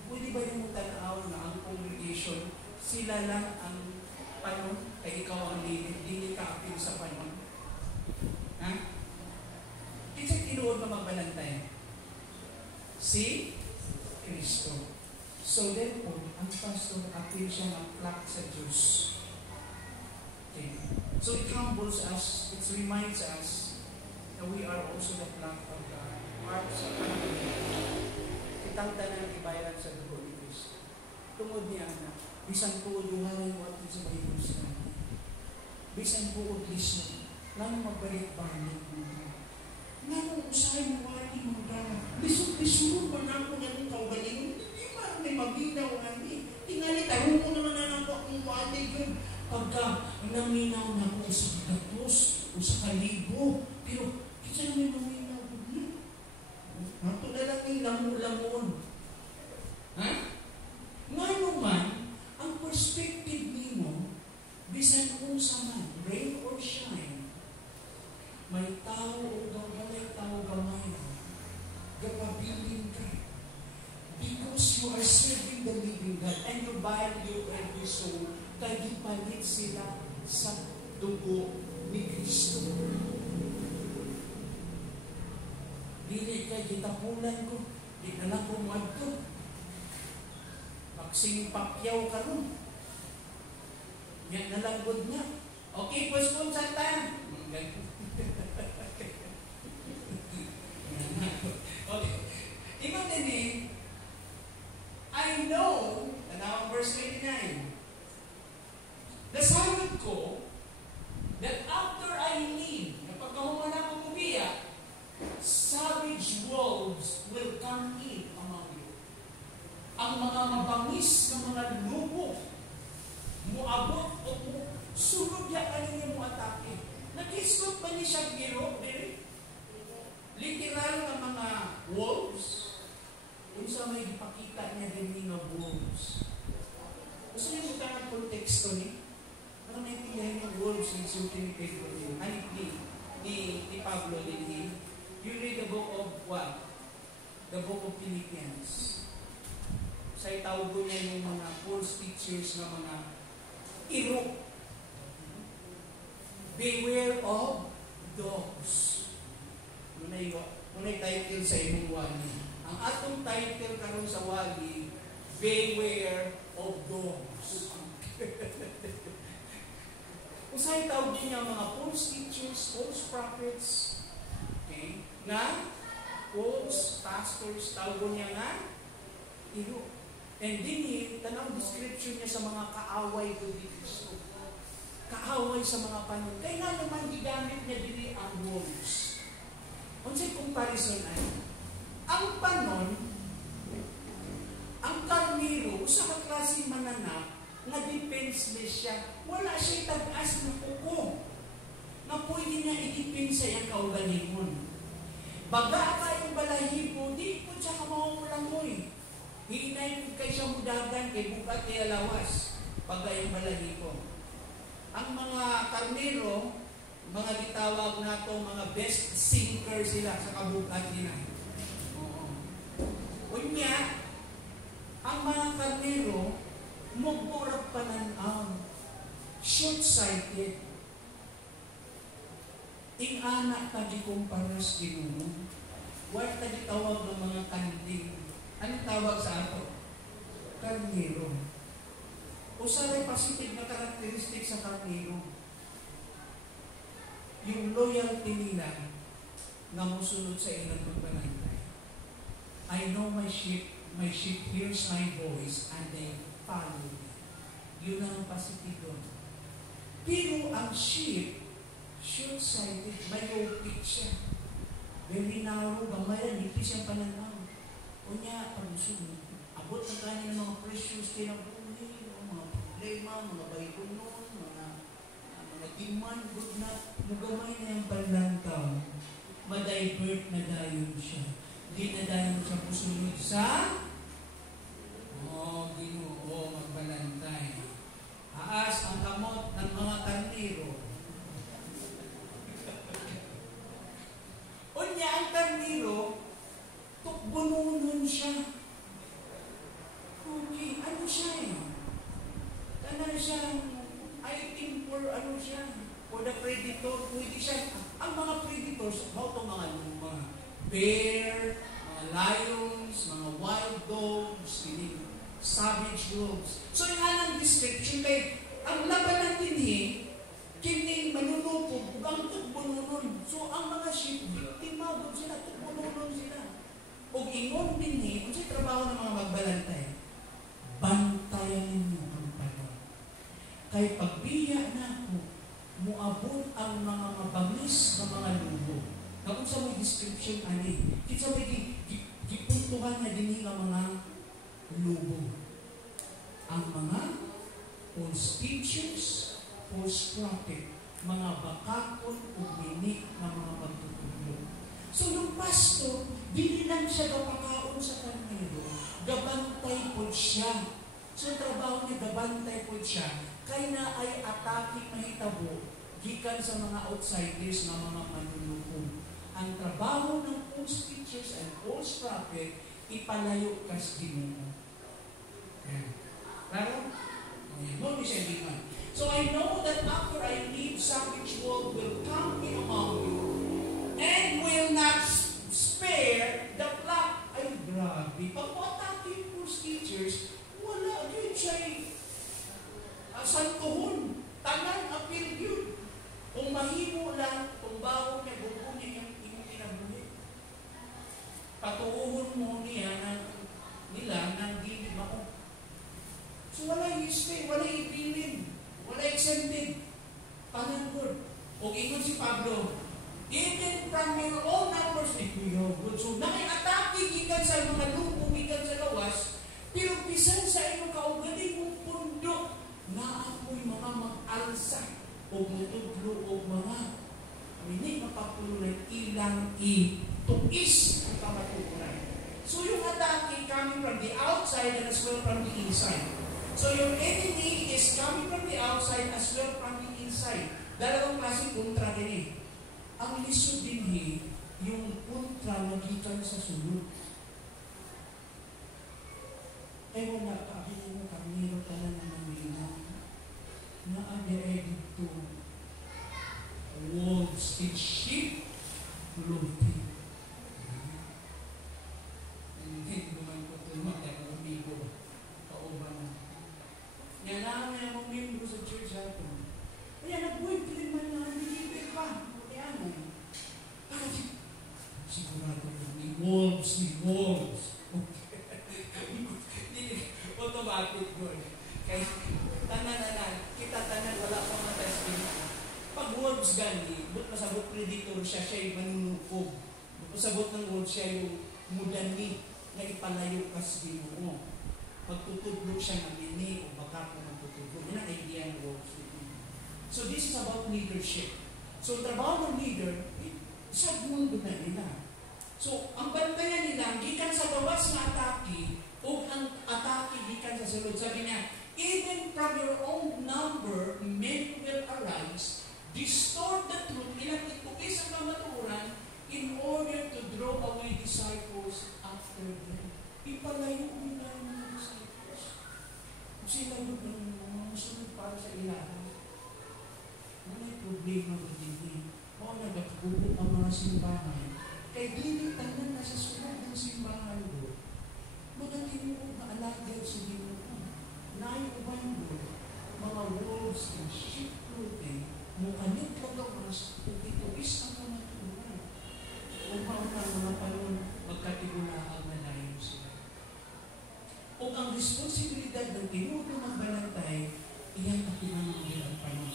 pwede ba yung tanaw na ang congregation, sila lang ang panon, kay ikaw ang leader, hindi ka apil sa panon? Ha? Kisa'y tinuod na magbalantay? Si Kristo. So therefore, ang pastor apil siya ng plak sa Diyos. Okay. So it humbles us, it reminds us that we are also the plak of God. Mark sa kitang tanan ibayran sa dugo ni Kristo. Tungod niya na, bisan po duharay mo atin sa Biblos natin. Bisan po lisod, nang magbalik-balik mo. Nang usahay mo wali mo na, lisod-lisod ba na ako nga kaugaling? Hindi parang may mabinaw nga ni. Tingali, tarong mo naman na ako akong wali yun. Pagka naminaw na ako sa kagatos o sa kalibo, pero kita may maminaw ko niya. Nato na lang yung lamu-lamon. Ha? Ngayon man, ang perspective nimo, bisan kung saan, rain or shine, may tao o gamay tao gamay na, gapabiling ka. Because you are serving the living God and you buy your every soul, kaya ipalit sila sa dugo ni Kristo. Dili kay gitapulan ko, di na lang kumadto. Magsing pakyaw ka ron. Yan na lang good nga. Okay, pues kung satan. Okay. Ikaw din I know, tanawang verse 29, nasawad ko that after I leave, na pagkahumana ko mubiya, savage wolves will come in among you. Ang mga mabangis na mga lubo, muabot o sunod ya kanina mo atake. Nag-iskot ba niya siya giro? Literal na mga wolves. Kung sa may ipakita niya din mga wolves. Gusto niyo magkakang konteksto ni? Ano may pilihan yung wolves yung sulti ni Pedro yun? Ni Pablo din. You read the book of what? The book of Philippians. Sa Sa itawag niya yung mga false teachers na mga iro. Beware of dogs. Munay title sa imong wali. Ang atong title karon sa wali, beware of dogs. Usay tawag niya mga false teachers, false prophets, okay, na false pastors, tawag niya nga iro. And din tanang description niya sa mga kaaway ko ni Kristo. Kaaway sa mga panon. Kaya nga naman gigamit niya din ang wolves. Unsay comparison ay ang panon, ang karniro, usa ka klase mananap na defenseless siya. Wala siya tag-as na kuko na pwede niya i-defense ang kaugalingon. Baga kayong balahibo, di po siya kamaulang mo eh. Hinay po kayo siya mudagan kay bukat kay alawas. Baga yung balahibo. Ang mga karnero, mga gitawag na to, mga best sinker sila sa kabukat nila. Unya, ang mga karnero, mugurap pananaw, short-sighted. Ing anak ta di kumparas Ginoo. What ta di tawag ng mga kanding? Anong tawag sa ato? Karnero. Usa ray positive na karakteristik sa karnero. Yung loyalty nila na musunod sa ilang pagbanantay. I know my sheep hears my voice and they follow me. Yun ang positive doon. Pero ang sheep, short-sighted, myopic siya. Very narrow, gamayan, nipis yung pananaw. Kunya, pag-usog, abot na kanya ng mga precious kinabuhi, mga problema, mga baykunon, mga demand, good na, mugamay na yung panlantaw. Ma-divert na dayon siya. Di na dayon siya pusunod sa Ginoo, magbalantay. Aas ang kamot ng mga karnero. Unya ang karnero, tukbununon siya. Okay, ano siya eh? Tanan siyang item for ano siya? For the predator, pwede siya. Ang mga predators, itong mga bear, mga lions, mga wild dogs, savage wolves. So yung anong description kay ang laban natin kining manunupog, ugang tukbununon. So ang mga sheep, biktima, huwag sila, tukbununon sila. O ingon din kung sa'y trabaho ng mga magbalantay, bantayan ninyo ang panon. Kay pagbiya na ako, muabot ang mga mabangis na mga lubo. Na kung sa may description, kita may gipuntuhan na din ang mga lubo. Ang mga false teachers, false prophet, mga bakakon o minik na mga pagtutulog. So yung pastor, dili lang siya gapakaon sa kanilo, gabantay po siya. So yung trabaho niya, gabantay po siya, kaya na ay atake mahitabo, gikan sa mga outsiders na mga manunukong. Ang trabaho ng false teachers and false prophet, ipalayo kas Ginoo. Claro? No, so I know that after I leave, savage wolf will come in among you and will not spare the flock. Ay, grabe. Pag atake yung false teachers, wala din siya'y santuhon. Tanan apil yun. Kung mahimo lang, kung bago niya, bukunin yung kinabuhi. Patuuhon mo nila ng dili mao. So wala history, wala ipilin, wala exempted. Panangod. O ingon si Pablo, even from your own numbers, good. So nakay-atake gikan sa mga lupo, gikan sa lawas, pero bisan sa iyong kaugaling mong pundo, na ako'y mga mag-alsa o mutudlo o mga hindi mapapulunan ilang ituis ang kamatukunan. So yung atake coming from the outside and as well from the inside. So your enemy is coming from the outside as well from the inside. Dalawang klase kontra din Ang lisod din yung kontra na gikan sa sulod. wala ka, mo karniro ka na namina. Na-adere dito. Wolves in sheep clothing. Hindi naman ko ito mga amigo. Kauban na. Yan namin ang mga membro sa church natin. Kaya nag-boyfriend man na nilibig pa. Kaya na. Sigurado ko, ni wolves. Automatic good. Kaya tanan, kita tanan, wala pang matesting. Pag wolves gani, but masabot predator siya yung manunukog. Masabot ng wolves siya yung mudani na ipalayo kasi mo. Pagtutudlo siya ng lini o baka kung magtutudlo. Yan ang idea ng wolves. So this is about leadership. So trabaho ng leader, sa mundo na nila. So ang bantayan nila, gikan sa gawas na atake, o ang atake gikan sa sulod. Sabi niya, even from your own number, men will arise, distort the truth, ilang ituis ang kamaturan, in order to draw away disciples after them. Ipalayo nila yung mga disciples. Sila yung mga musunod para sa ilahan. May problema ko din. O nagkakubot ang mga simbahan. Kaya dili tanan na sa sunod ng simbahan ko. Mga tinuod na alagad sa Ginoo. Naiuban ko, mga wolves and sheep clothing, mukanit ko daw mas ituis ang mga tunan. Upang ang mga panon magkatigulaan na layo sila. O ang responsibilidad ng tinuod na magbalantay, iyan ang pinanunod ang panon.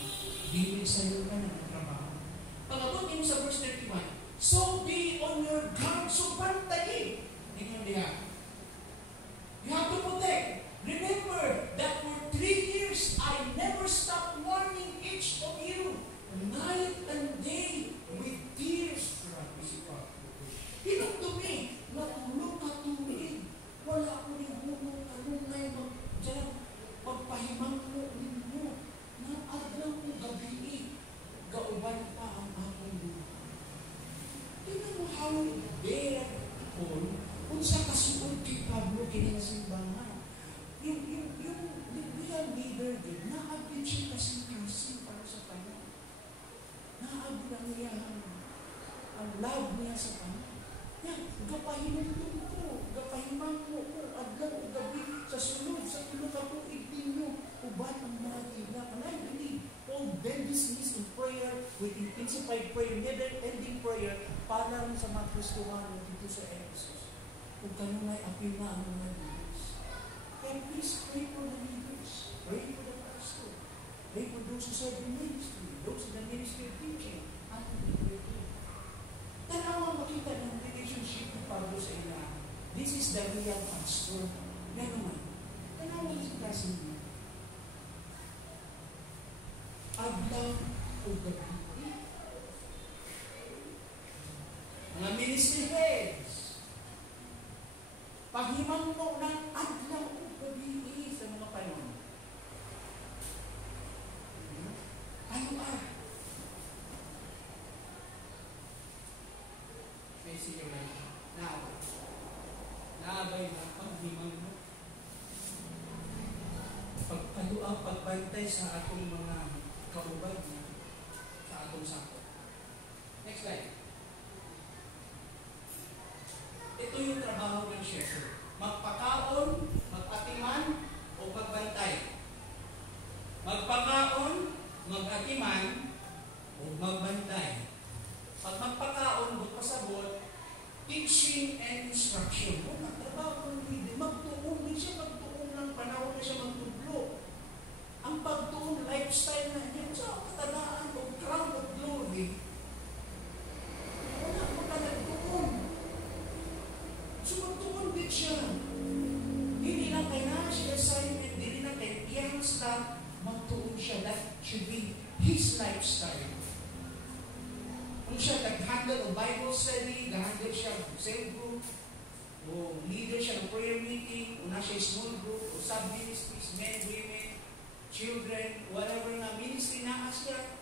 Dinig sa iyo ka ng trabaho. Pagabot niyo sa verse 31, so be on your guard, so bantayin. Inyo niya. You have to protect. Remember that for 3 years, I never stopped warning each of you, night and day, with tears. Grabe si Papa. Hinong dumi, natulog ka tuwid. Wala ko rin hunong kanunay magpahimang mo ninyo. Nang adlaw ko gabi, gauban pa ang akong buhay. Tingnan mo how there all, kung sa kasuod kay Pablo, kinasimbangan. Yung real leader din, naabit siya kasing para sa kanya. Naabot ang niya ang love niya sa kanya. Yan, gapahinan ko, gapahimang mo ko, adlaw o gabi, sa sunod, sa tulog ako, itin nyo, ubat ang mga gila. And I believe, all then this is in prayer, with intensified prayer, never-ending prayer, para sa mga Kristuhano dito sa Ephesus. Kung kanunay, apil na ang mga leaders. Kaya please pray for the leaders. Pray for the pastor. Pray for those who serve in ministry, those in the ministry of teaching, at the leader. Tanawa makita ng relationship ni Pablo sa ila. This is the real pastor. Gano'n. Tanawa sa kasi niya. Adlaw o gabi. Mga ministry heads. Paghimang mo ng adlaw o gabi sa mga panahon. Ano ba? May sige ba? Naabay na paghimang mo. Pagpaluang pagbantay sa atong mga kaubad na sa atong sako. Next slide. Ito yung trabaho ng shepherd. Magpakaon, mag-atiman, o pagbantay. Magpakaon, mag-atiman, o magbantay. Pag magpakaon, magpasabot, teaching and instruction. O magtrabaho ng leader, magtuon din siya, magtuon ng panahon na siya magtudlo. Ang pagtuon, lifestyle na niya, sa katadaan o crown of glory, wala mo ka nagtuon. So magtuon din siya. Hindi lang kay na siya assignment, hindi lang kay iyang staff, magtuon siya. That should be his lifestyle. Kung siya nag-handle o Bible study, nag-handle siya ng cell group, o leader siya ng prayer meeting, o na siya small group, o sub-ministries, men, women, children, whatever na ministry na siya,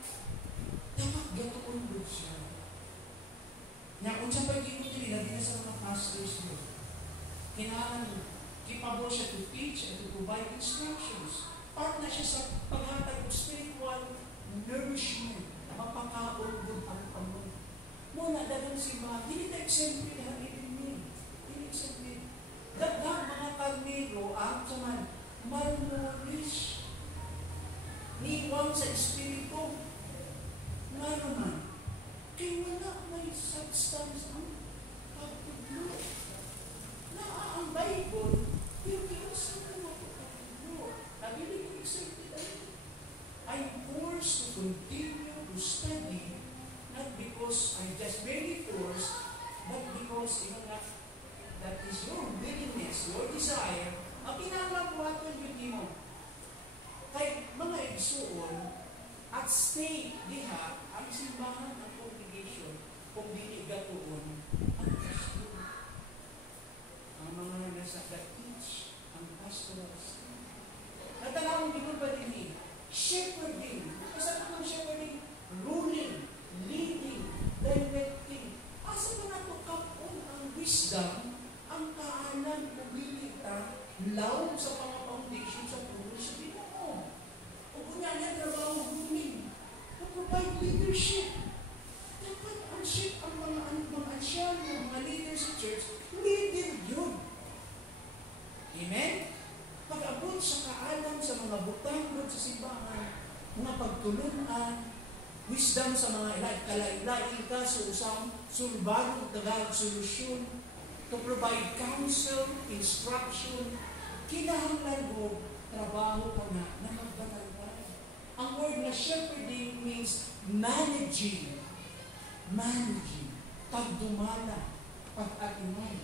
dapat gatuon doon siya. Kung sa pag-inuti nila, din sa mga pastors mo, Capable siya to teach and to provide instructions. Part na siya sa paghatag ng spiritual nourishment. Mapakaulog ang pamon. Muna dagang si mga, hindi na exempted ha, hindi exempted. Dagang mga karnero, ang saman, malnourished. Niwang sa espiritu. Nga naman, kaya wala may substance ang pagtuglo. Ang Bible, pero kinusan na mapapagtuglo. Nabili ko excited I'm forced to continue to study, not because I'm just very forced, but because that is your willingness, your desire, ang pinangabuhatan yun mo. Kaya mga igsuon, at stake diha, ang simbahan ng congregation, kung dinigatuon, ang pastor. Ang mga nasa teach, ang pastorals. Natanawang din ba din shepherding. Kasi ng shepherding, ruling, leading, directing. Asa ba natukapon ang wisdom, ang kaanan, kumilita, law sa mga foundation sa puno sa Ginoo. O kung yan yan, trabaho ruling. To provide leadership. Dapat ang ship, ang mga ansyan, mga leaders sa church, leader yun. Amen? Pag-abot sa kaalam sa mga butang sa simbahan, mga pagtulunan, wisdom sa mga kalailaing kaso, usang sulbarong tagalog solusyon, to provide counsel, instruction, kinahanglan mo, trabaho pa na magbanalban. Ang word na shepherding means managing, pagdumala, pag-atiman.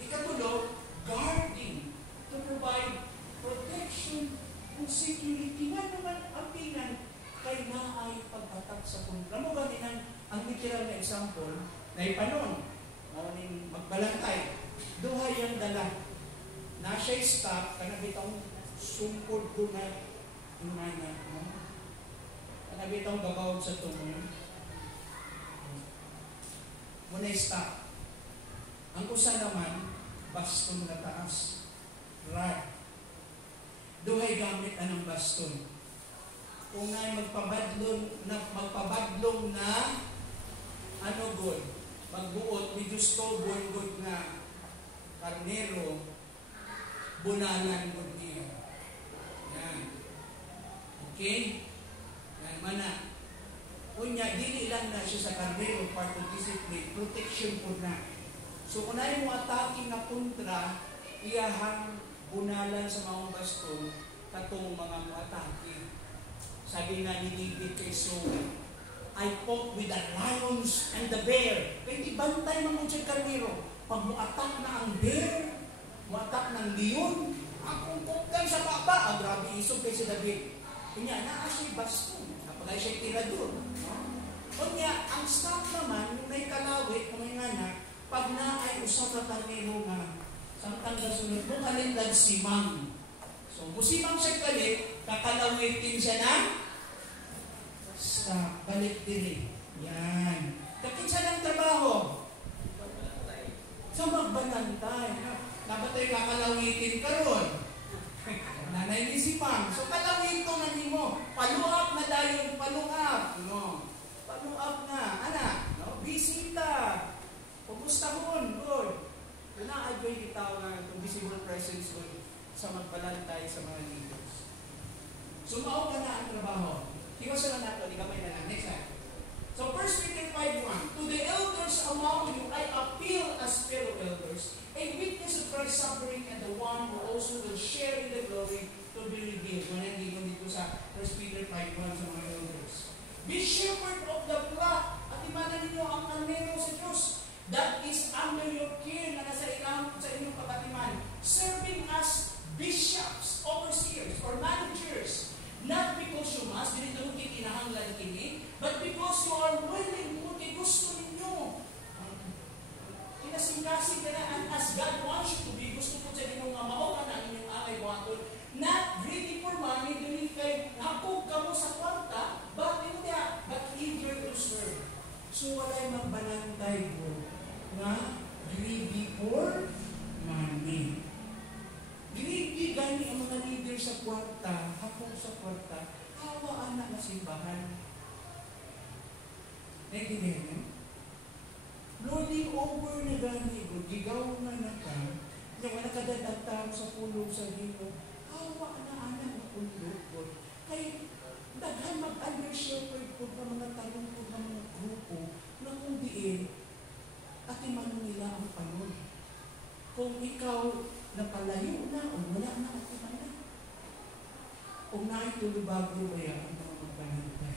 Ikatulog, guarding, to provide protection and security. Nga naman ang pinan kay na ay pag-atak sa kontra. Mo ganin ang literal na example na ipanon, magbalantay. Duhay ang dala. Na siya'y stop, kanabitang sungkod ko na umana. Kanabitang gabawag sa tungkol. Muna'y stop. Ang usa naman, baston na taas. Rod. Duhay gamit anong baston. Kung na'y magpabadlong na ano good, magbuot, may gusto, good na karnero, bunalan good niya. Yan. Okay? Yan, mana. Kunya, dili lang na siya sa karnero, part of discipline, protection po na. So, kung na'y mo attacking na kontra, iyahang bunalan sa mga baston, katong mga mo attacking. Sabi nga ni David kay Saul, I fought with the lions and the bear. Kaya di bantay mo siya karnero. Pag mo-attack na ang bear, mo-attack ng leon, akong kuktan sa papa. Grabe isog kay si David. Kanya, siya baston. Napagay siya tirador. Kanya, ang staff naman, yung may kalawit, kung may ngana, pag na ay usap na karnero nga, samtang gasunod mo, kalindag simang. So, musimang siya kalit, kakalawitin siya na, stop, balik diri. Yan. Kapit siya ng trabaho. So, magbanantay. Nabatay kakalawitin ka ron. Nanay ni simang. So, kalawin ko na mo. Paluap na dayon, paluap. No? Paluap na. Anak, no? Bisita. Pagustahon, good. Na-enjoy kita nga itong visible presence ko sa magbalantay sa mga leaders. Sumao ka na ang trabaho. Iwasan lang nato, di kamay na lang. Next slide. So 1 Peter 5:1, to the elders among you, I appeal as fellow elders, a witness of Christ's suffering and the one who also will share in the glory to be revealed. Manandigon dito sa 1 Peter 5:1 sa mga elders. Be shepherd of the flock at imanan ninyo ang karnero sa Diyos that is under your care na nasa inyong kapatiman, serving as bishops, overseers, or managers, not because you must, dito nung kinahanglan kini, but because you are willing, kung gusto ninyo. Kinasingkasing ka na, and as God wants you to be, gusto ko sa inyong amaw ka na inyong amay buhaton, not really for money, dili kay hapog ka mo sa kwarta, but eager to serve. So walay magbalantay mo na greedy for money. sa kwarta, hapon sa kwarta, hawaan na simbahan. Naintindihan niyo? Loading over na gani, gigaw na ka, yung nakadadag tao sa pulong sa hino, hawa na anak na pulong ko. Kaya, daghan mag-under shepherd po ng mga talong po ng mga grupo na kung diin, atiman nila ang panon. Kung ikaw napalayo na o wala na atiman na. Kung naitulubago ba yan ang mga magpanantay.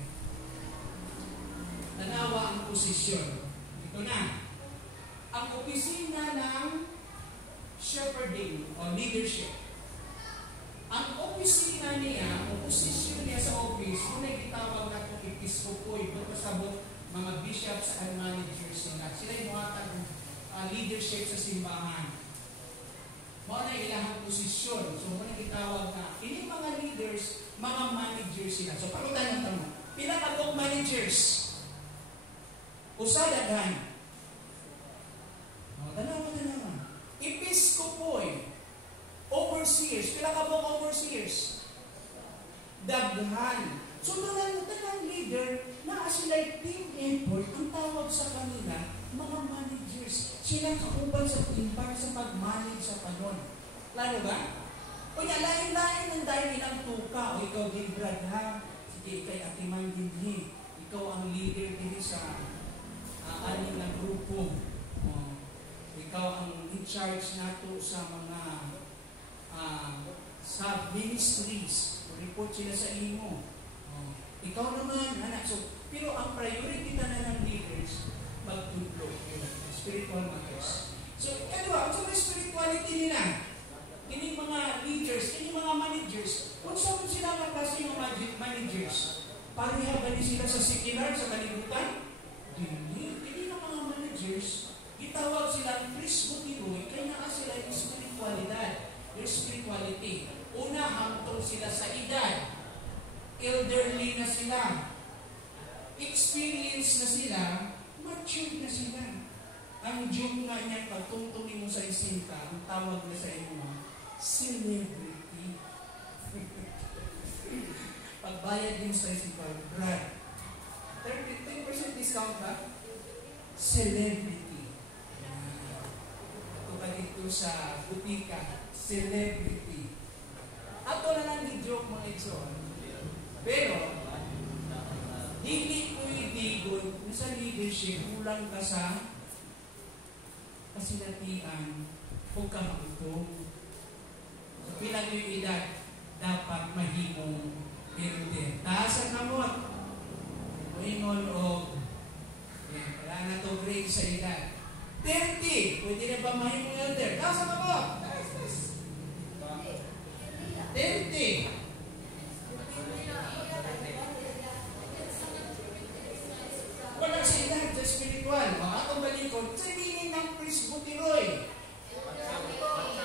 Tanawa ang posisyon. Ito na. Ang opisina ng shepherding o leadership. Ang opisina niya, o posisyon niya sa office, kung nagitawag na kung episkopoy, pagkasabot mga bishops and managers nila. Sila yung mga leadership sa simbahan. Mga na ilang posisyon. So, kung nagitawag na, ini mga leaders, mga managers sila. So, parutan ng tanong. Pinakabok managers. Usadaghan. Tanawa. Episkopoy. Overseers. Pinakabok overseers. Daghan. So, tagang leader na sila team effort, ang tawag sa kanila, mga managers. Sila kauban sa team para sa pag-manage sa panon. Lalo ba? O niya, lain-lain ng dahil nilang tuka. O ikaw din, Brad, ha? Sige, kay Atiman din, ikaw ang leader din sa aning na grupo. Ikaw ang in charge nato sa mga sub-ministries. Report sila sa imo. Ikaw naman, anak. So, pero ang priority na ng leaders, magtulog. Spiritual matters. So, kaya so may spirituality nila. Kini mga leaders, kini mga managers. Kung saan sila magkasi mga managers? Pareha ba sila sa secular, sa kalibutan? Hindi na mga managers. Itawag sila presbyteroy, kaya na sila yung spiritualidad. Yung spirituality. Una, hangtong sila sa edad. Elderly na sila. Experience na sila. Mature na sila. Ang joke nga niya, pagtungtungin mo sa isinta, ang tawag na sa inyo, celebrity. Pagbayad din sa isinta, Brad. 10% discount ba? Celebrity. Ito ka dito sa butika, celebrity. Ato na lang di-joke mga igsoon. Pero, hindi ko idigon sa leadership, kulang ka sa kasinatian o kamangkong. Pilang yung edad, dapat mahimong elder. Taasan na mo. Mahimon o wala na to grade sa edad. 30. Pwede na ba mahimong elder? Taasan na mo. 30. Wala sa edad sa spiritual. Mga atong balikod, sa meaning ng presbyteroy.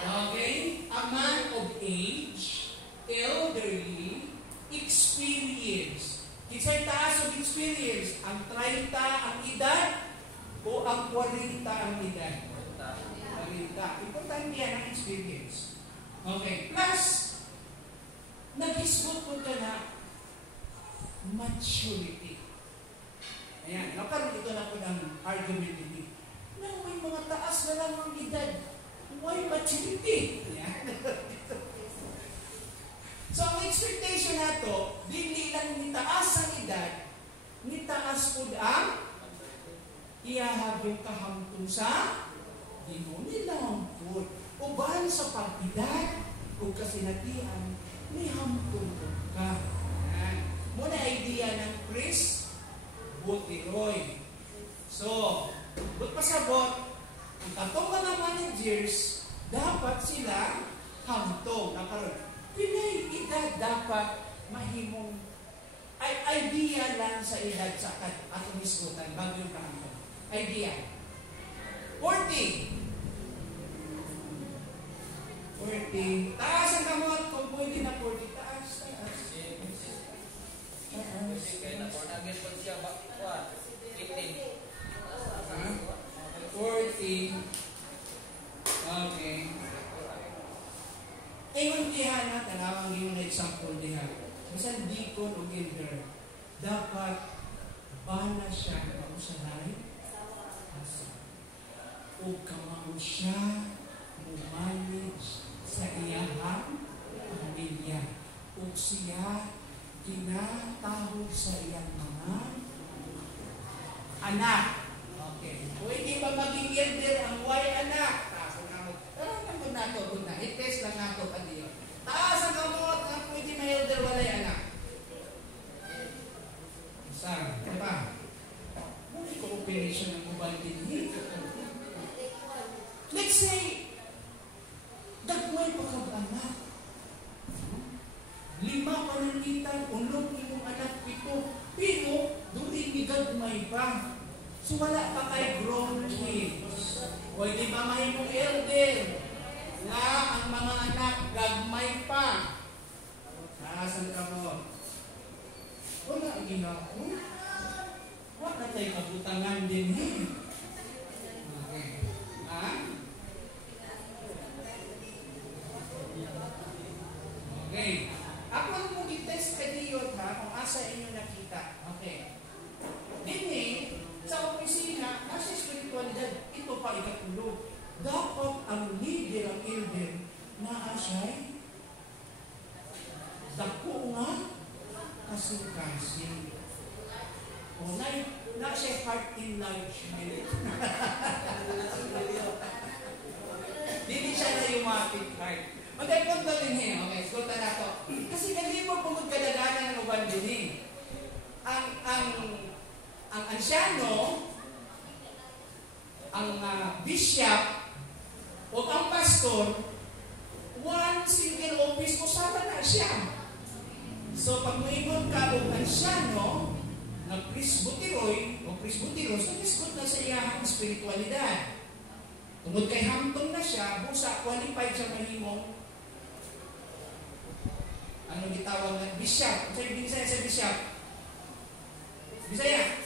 Okay? A man of age, elderly, experience. Kisa'y taas of experience. Ang 30 ang edad o ang 40 ang edad? 40. Importante yan ang experience. Okay. Plus, nag-isbot mo ka na maturity. Ayan. Nakaroon ito na po ng argument din. Na may mga taas na lang ang edad. Why maturity? Ayan. So, ang expectation na ito, hindi lang nitaas ang edad, nitaas po ang iyahag yung kahamtong sa ginunilang po. Uban sa pag-edad, o kasinatian, may hamtong ka. Muna idea ng presbyteroy. So, but pasabot, ang katong mga managers, dapat sila hamtong. Nakaroon. Pinay edad dapat mahimong idea lang sa edad sa atong isgutan bago yung kahamtong. Idea. 40. Taas ang kamot kung pwede na 40. Taas. Kaya na po naging pag siya 18. 40. Okay. Ngayon diha na, tanawang yung example diha. Bisan deacon o elder, dapat bana siya mausahay asa. O kamao siya manage sa iyang pamilya. O siya ginatahog sa iyang mga anak. Okay. Pwede ba maging elder ang way anak? Kung nato, i-test lang nato pa diyo. Taas ang kamot na pwede may elder walay anak. Saan? Diba? Muli cooperation ng ubang din. Let's say, dagway pa ka anak. 5 panangitan, 6 imong anak, 7. Pero, doon igagmay pa. So, wala pa kay grown kids. Pwede ba mahimong elder na ang mga anak gagmay pa? Naasan ka mo? Wala ang ginako. Wala tayo kabutangan din eh. Okay. Ha? Okay. Ako ang mong i-test ka diyon ha, kung asa inyo nakita. Okay. Dini, sa opisina, nasa espiritualidad, ito pa ikatulog. Dapat ang leader, ang elder, na asay dako nga kasing-kasing. O na siya heart enlargement. Dili siya na yumatik heart. Magkapunta din eh. Okay, skulta na to. Kasi nalibog pagod kadaganan ng uban din eh. Ang ansyano, ang bishop, o ang pastor, one single office mo sana na siya. So, pag maimod ka o ansyano, na presbyteroy o presbyteros, nagisgot na sa iyang spiritualidad. Tungod kay hamtong na siya, busa, qualified siya mahimong ano gitawag ng bishop. Sa Bisaya sa bishop? Bisaya?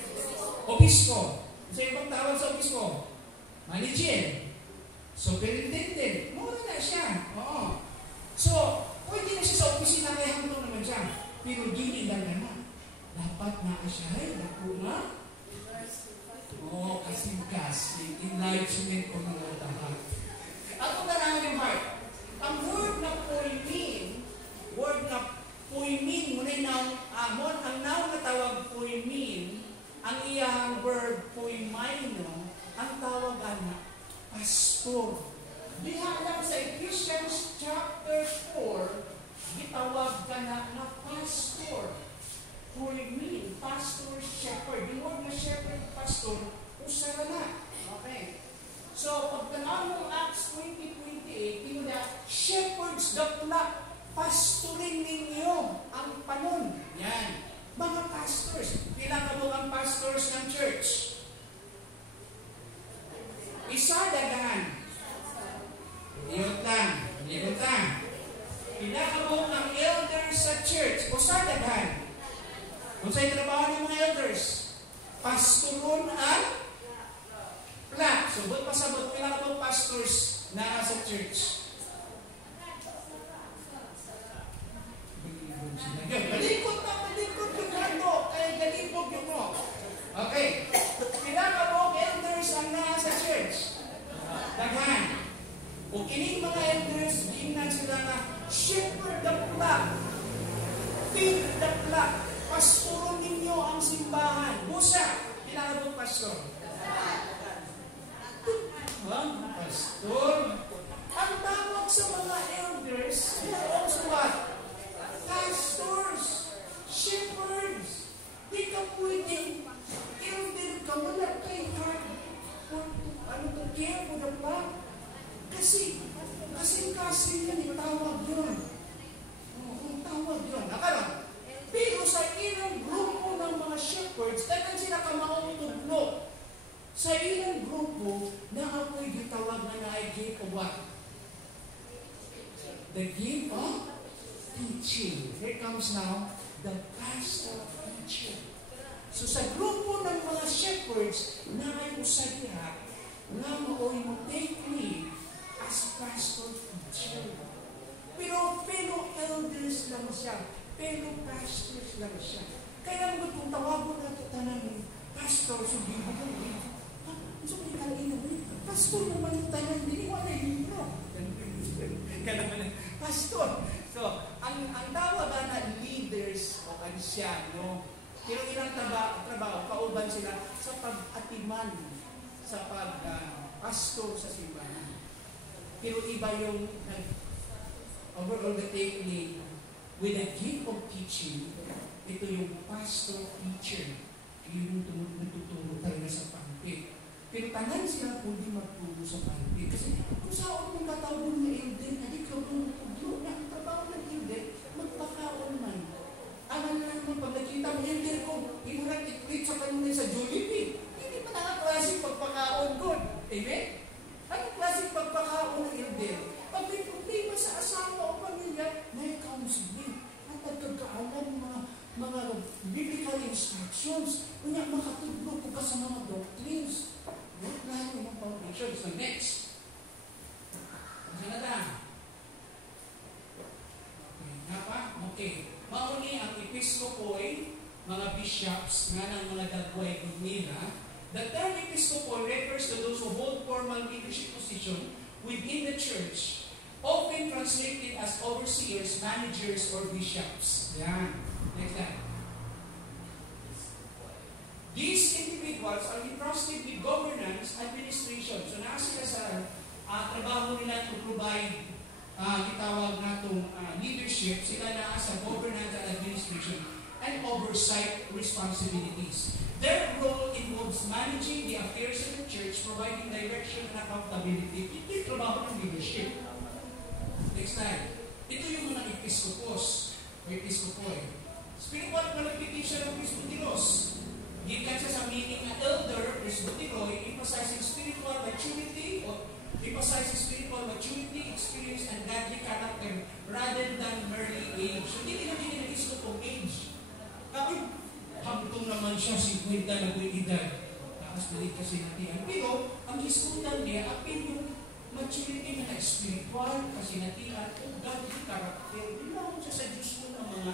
Obispo. Sa ibang tawag sa obispo? Manager. Superintendent. Muna na siya. Oo. So, pwede na siya sa opisina kaya hamtong naman siya. Pero dili lang naman. Dapat na siya ay nakuna. Oo, kasing-kasing. Enlightenment ko ng lahat. Ako na lang yung heart. Ang word na poimin, muna yung amon, ang noun na tawag poimin, ang iyang verb poimaino, ang tawag na pastor. Diha lang sa Ephesians chapter 4, gitawag ka na pastor. Poimin, pastor, shepherd. Yung word na shepherd, pastor, usara na. Okay. So, pag tanaw mo Acts 20:28, tingnan na, shepherds the flock, pastorin ninyo ang panon. Yan. Mga pastors. Pila ka ang pastors ng church? Isa dagahan. Iyot lang. Pila ka ang elders sa church? Usa dagahan. Kung sa'yo trabaho ng mga elders, pastoron ang flock. So, ba't pasabot pila ka pastors na sa church? Galikot yung hando, kaya galikot yung mo. Okay. Pila ka elders ang nasa church? Daghan. O kining mga elders, gingan sila na shepherd the flock, feed the flock, pastoron ninyo ang simbahan. Busa, pinagabot pastor. Pastor. Ang tawag sa mga elders, pinagabot sa what? Pastors, shepherds. Di ka pwedeng elder ka, wala kay heart. Ano to, care for the flock? Kasi yan, itawag yun. Ang tawag yun. Nakalang. Pero sa ilang grupo ng mga shepherds, dahil sila kamaong tuglo. Sa ilang grupo, na ako'y gitawag na na-give of what? The gift of teaching. Here comes now, the pastor teaching. So sa grupo ng mga shepherds, na ay usadiha, na mao'y mo take leave as pastor teacher. Pero lang siya. Pero pastors lang siya. Kaya mo kung tawagin natin tanan pastor, sabihin mo ko, so hindi ka pastor naman yung tanan, hindi mo na libro. Pastor. So, ang tawag na leaders o ansyano, pero ilang trabaho, kauban sila sa pag-atiman, sa pag-pastor sa simbahan. Pero iba yung overall the technique with a gift of teaching, ito yung pastor teacher. Yung tuturo talaga sa pulpit. Pero tanan sila pwede magturo sa pulpit. Kasi kung saan mong katawag na elder, hindi ka doon na ang trabaho ng elder, magpakaon man. Alam na naman, pag nakita mo elder ko, imulang iklit sa kanunay sa Jollibee. Hindi pa nakaklaseng pagpakaon ko. Amen? Anong klaseng pagpakaon ng elder? Pag may problema sa asawa o pamilya, may counseling. At nagkakaalam mga biblical instructions. Kanya makatulog ko ka sa mga doctrines. What lalo yung foundation? So next. Saan na? Okay. Nga pa? Okay. Mauni ang episkopoy, mga bishops, nga ng mga dagway nila. The term episcopal refers to those who hold formal leadership position within the church, often translated as overseers, managers, or bishops. Yan. Next slide. These individuals are entrusted with governance, administration. So nasa sila sa trabaho nila to provide itawag natong leadership. Sila na sa governance and administration and oversight responsibilities. Their role involves managing the affairs of the church, providing direction and accountability. Ito yung trabaho ng leadership. Next slide. Ito yung mga episkopos o episkopoy. Spiritual qualification of presbyteros. Gikan siya sa meaning na elder, presbyteroy, emphasizing spiritual maturity or emphasizing spiritual maturity, experience, and godly character rather than merely age. So, hindi na nag-isto kong age. Kapag hangtong naman siya, 50 na buhay edad. Tapos balik kasi natin. Pero, ang iskutan niya, apin yung maturity na spiritual, kasi natin, o godly character. Bilang siya sa Diyos mo ng mga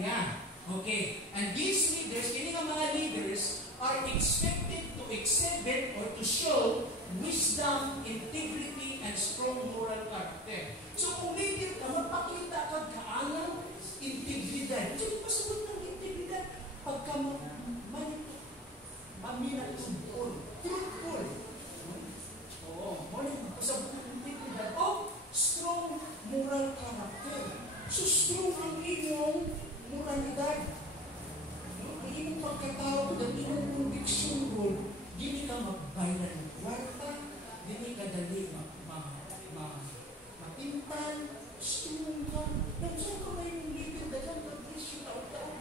niya. Okay. And these leaders, kini nga mga leaders, are expected to exhibit or to show wisdom, integrity, and strong moral character. So kung leader ka, magpakita ka kaalam, integridad. So pasagot ng integridad, pagka maminatudol, truthful. Oo. Pasagot ng integridad. O strong moral character. So strong ang iyong moralidad. Ang iyong pagkatao, ang iyong conviction rule, hindi ka magbayad ng kwarta, hindi ka dali mapintal, strong ka. Nandiyan ka ba yung leader na dyan, pag-isyo taon-taon,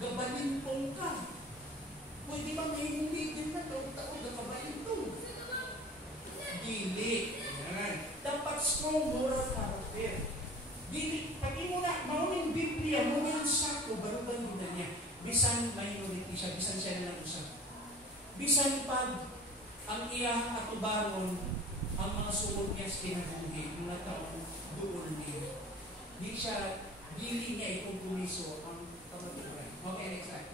gabalintong ka. Pwede ba may yung leader na taon-taon, gabalintong? Dili. Dapat strong moral character. Pag mo na, maraming Biblia, maraming sako, barugan mo na niya. Bisan minority siya, bisan siya na lang usap. Bisan pag ang iyang atubaron, ang mga sumod niya sa kinabuhi, mga taong doon niya. Dili niya ikompromiso ang kamaturan. Okay, next slide.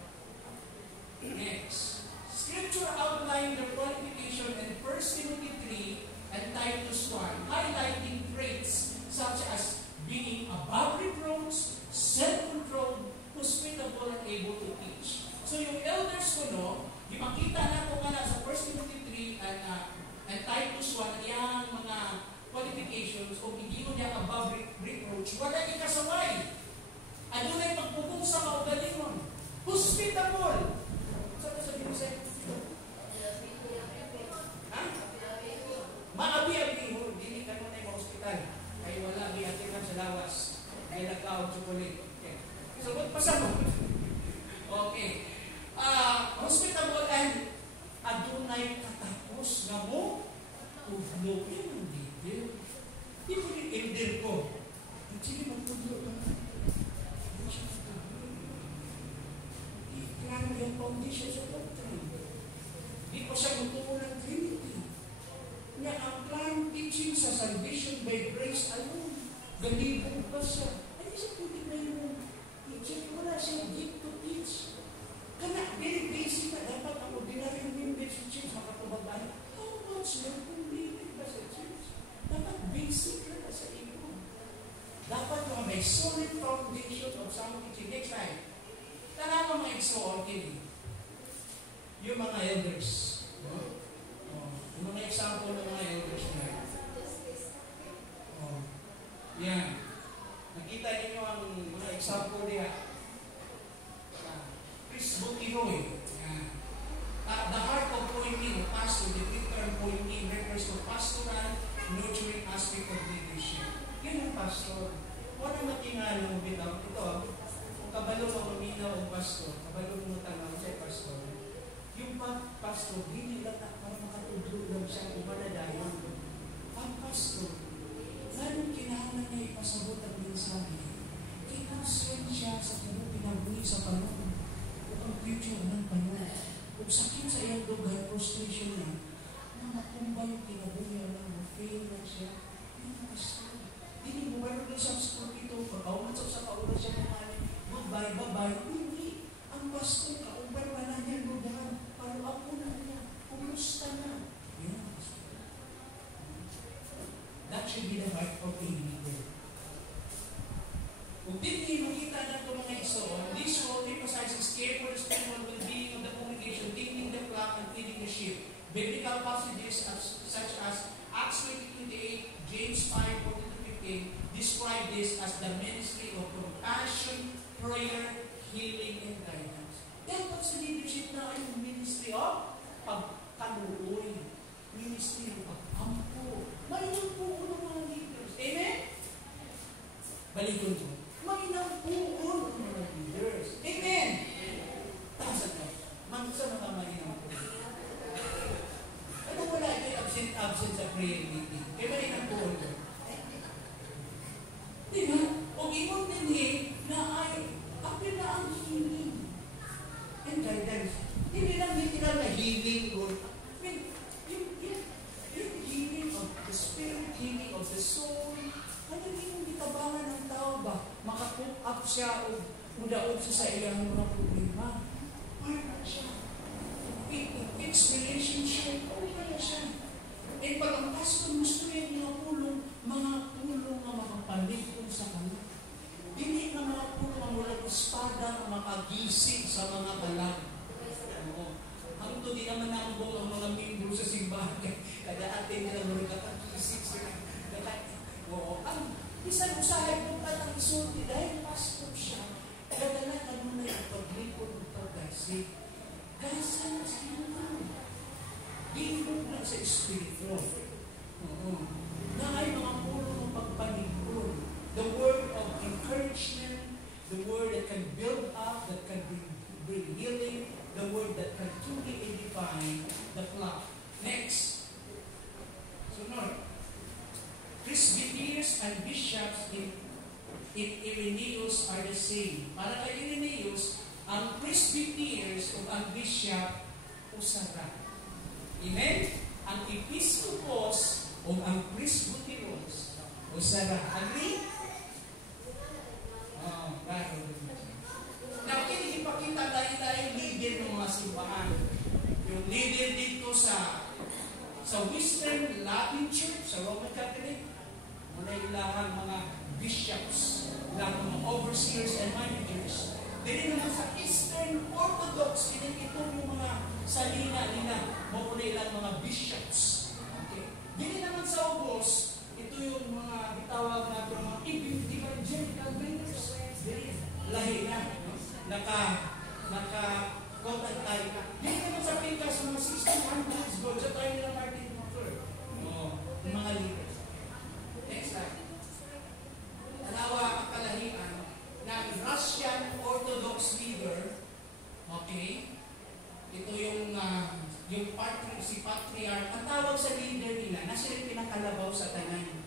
Next. Scripture outlined the qualification in 1 Timothy 3 and Titus 1, highlighting traits such as being above reproach, self-controlled, hospitable, and able to teach. So yung elders ko, no, ipakita na ko nga sa 1 Timothy 3 and Titus 1, yung mga qualifications, o hindi mo niya above reproach, wala ikasaway. Ano na yung pagpupong sa kaugalingon? Hospitable. Saan sa sabihin mo sa'yo? Ha? Maabi-abi mo, hindi ka mo na yung hospital. Ay wala, giatiran sa lawas. Ay nagkaon chocolate. Okay. So, magpasa mo. Okay. Hospitable and adunay katapos na mo. Tudlo. Yan ang leader. Di ko yung elder ko. Sige, magtudlo ka. Hindi siya magtudlo. Iklaro yung foundation sa doctrine. Di ko siya magtudlo ng Trinity. Nga ang plan teaching sa salvation by grace alone. Galibong ba siya? Ay, siya na siya gift to teach. Kana, very basic na dapat ang ordinary members sa church makatubag. How much more kung liit ba sa church? Dapat basic na sa iyo. Dapat may solid foundation of some teaching. Next time, tanaw mga exo yung mga elders. Yung mga example ng mga elders na yan. Nakita niyo ang mga example niya. Chris Butiroy. The heart of pointing, pastor, the term pointing refers to pastoral, nurturing aspect of leadership. Yun ang pastor. Wala matingalong bitaw. Ito, kung kabalo mo maminaw ang pastor, kabalo mo tanaw siya pastor, yung pastor, hindi lang para makatudlo lang siya kung manadayon. Ang pastor, lalong kinahanglan niya ipasabot ang mensahe. Kinasyon siya sa pinagbuhi sa panahon. Ang future ng panahon. Kung sakit sa iyang lugar, frustration na, matumba yung kinabuhi ng fail na siya. Yung pastor. Hindi mo ba rin sa scorpito, pag-awan sa kaulan siya naman, goodbye. Hindi. Ang pastor, kauban pa na niya lugar. Para ako na niya. Kumusta na. Yan ang pastor. That should be the heart of a leader. Kung hindi makita na ito mga iso, this role emphasizes care for the spiritual well-being of the congregation, tending the flock and feeding the sheep. Biblical passages such as Acts 20:28, James 5:14-15 describe this as the ministry of compassion, prayer, healing, and guidance. Dapat sa leadership na ay ministry of pagkaluoy, ministry of pag-ampo. Malinang po ng mga leaders. Amen? Balikin ko. Malinang po ng mga leaders. Amen? Tasan ko. Mansa na ka malinang po. Ano wala ito absent sa prayer meeting? Kaya malinang po ito. Diba? O ingon din na ay apil na ang healing and guidance. Hindi lang literal na healing or yung healing of the spirit, healing of the soul. Ano yung gitabangan ng tao ba? Makapup up siya o mudaod siya sa iyang mga problema. Para siya. It's relationship. Para siya. E pag ang pastor gusto rin mga pulong na makapalikon sa kanya. Hindi na mga pulong na mula espada na makagising sa mga balag. Ang ito di naman nambong ang mga membro sa simbahan. Kada atin nila mula kakagising sila. Isang usahay po ka ng isulti dahil pastor siya. Kadala ka muna yung paglikod ng pag-gasig. Gasan na sa inyo. Ginugod lang sa espiritu. Na ay mga puno ng pagpanikod. The word of encouragement, the word that can build up, that can bring healing, the word that can truly edify the flock. Next. Sunod. Presbyters and bishops in Irenaeus are the same. Para kay Irenaeus, ang presbyters o ang bishop usara. Amen? Ang episkopos o ang presbyteros usara. Agree? Now, ipakita tayo leader ng mga simbahan. Yung leader dito sa Western Latin Church, sa Roman Catholic, muna ilang mga bishops, ilang mga overseers and managers. Dili naman sa Eastern Orthodox, ito yung mga salina nila, muna ilang mga bishops. Okay? Dili naman sa Ubos, ito yung mga bitawag na ito, mga evangelical leaders. Lahi na, naka-contact tayo. Dili naman sa Pincas, mga 1600s, gold sa tayo nila Martin Luther. Mga leaders. Next slide. Tanawa ang kalahian ng Russian Orthodox leader. Okay? Ito yung si Patriarch. Ang tawag sa leader nila, na sila pinakalabaw sa tanan.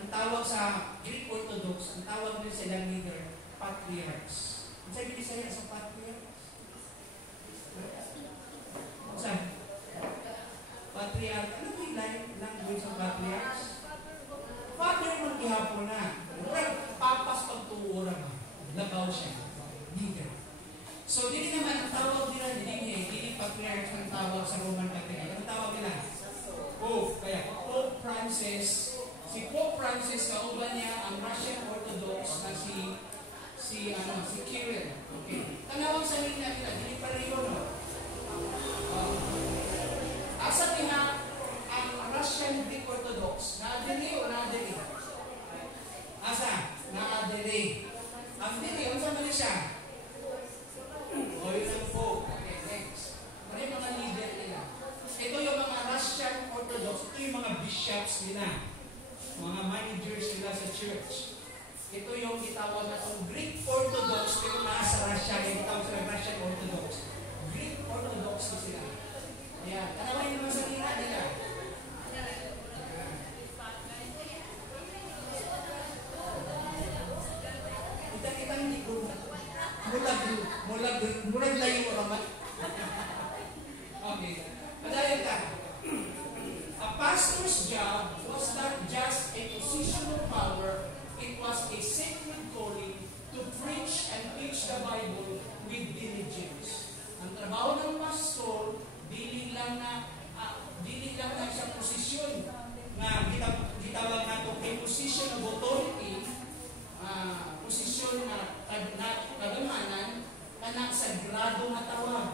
Ang tawag sa Greek Orthodox, ang tawag din silang leader, Patriarchs. Ang sabi ni Saya sa Patriarchs? Saan? Patriarch. Ano ba yung language ng Patriarchs? Father, maghihapon na. Papas pagtuura ba? Labaw siya. leader. So, dili naman ang tawag nila, dili patriarch ang tawag sa Roman Catholic. Ang tawag nila? Pope. Kaya, Pope Francis. Si Pope Francis, kauban niya ang Russian Orthodox na si Kirill. Okay. Tanawang sa nila, dili pareho, no? Asa niya ang Russian Greek Orthodox? Naadili o naadili? Asa? Naadili. Ang dili, ang sa mali siya? O yun ang Pope. Okay, next. Maraming mga leader nila. Ito yung mga Russian Orthodox. Ito yung mga bishops nila. Mga managers nila sa church. Ito yung itawag na itong Greek Orthodox, pero nasa Russia, yung itawag sa Russian Orthodox. Greek Orthodox na sila. Ayan, tanawin naman sa nila. Kita hindi ko. Mulag layo naman. Okay. Madali ka. A pastor's job was not just a position of power. It was a sacred calling to preach and teach the Bible with diligence. Ang trabaho ng pastor, dili lang na sa posisyon na gitawag nato kay position of authority, posisyon na kagamanan, kanak sa grado nga tawag.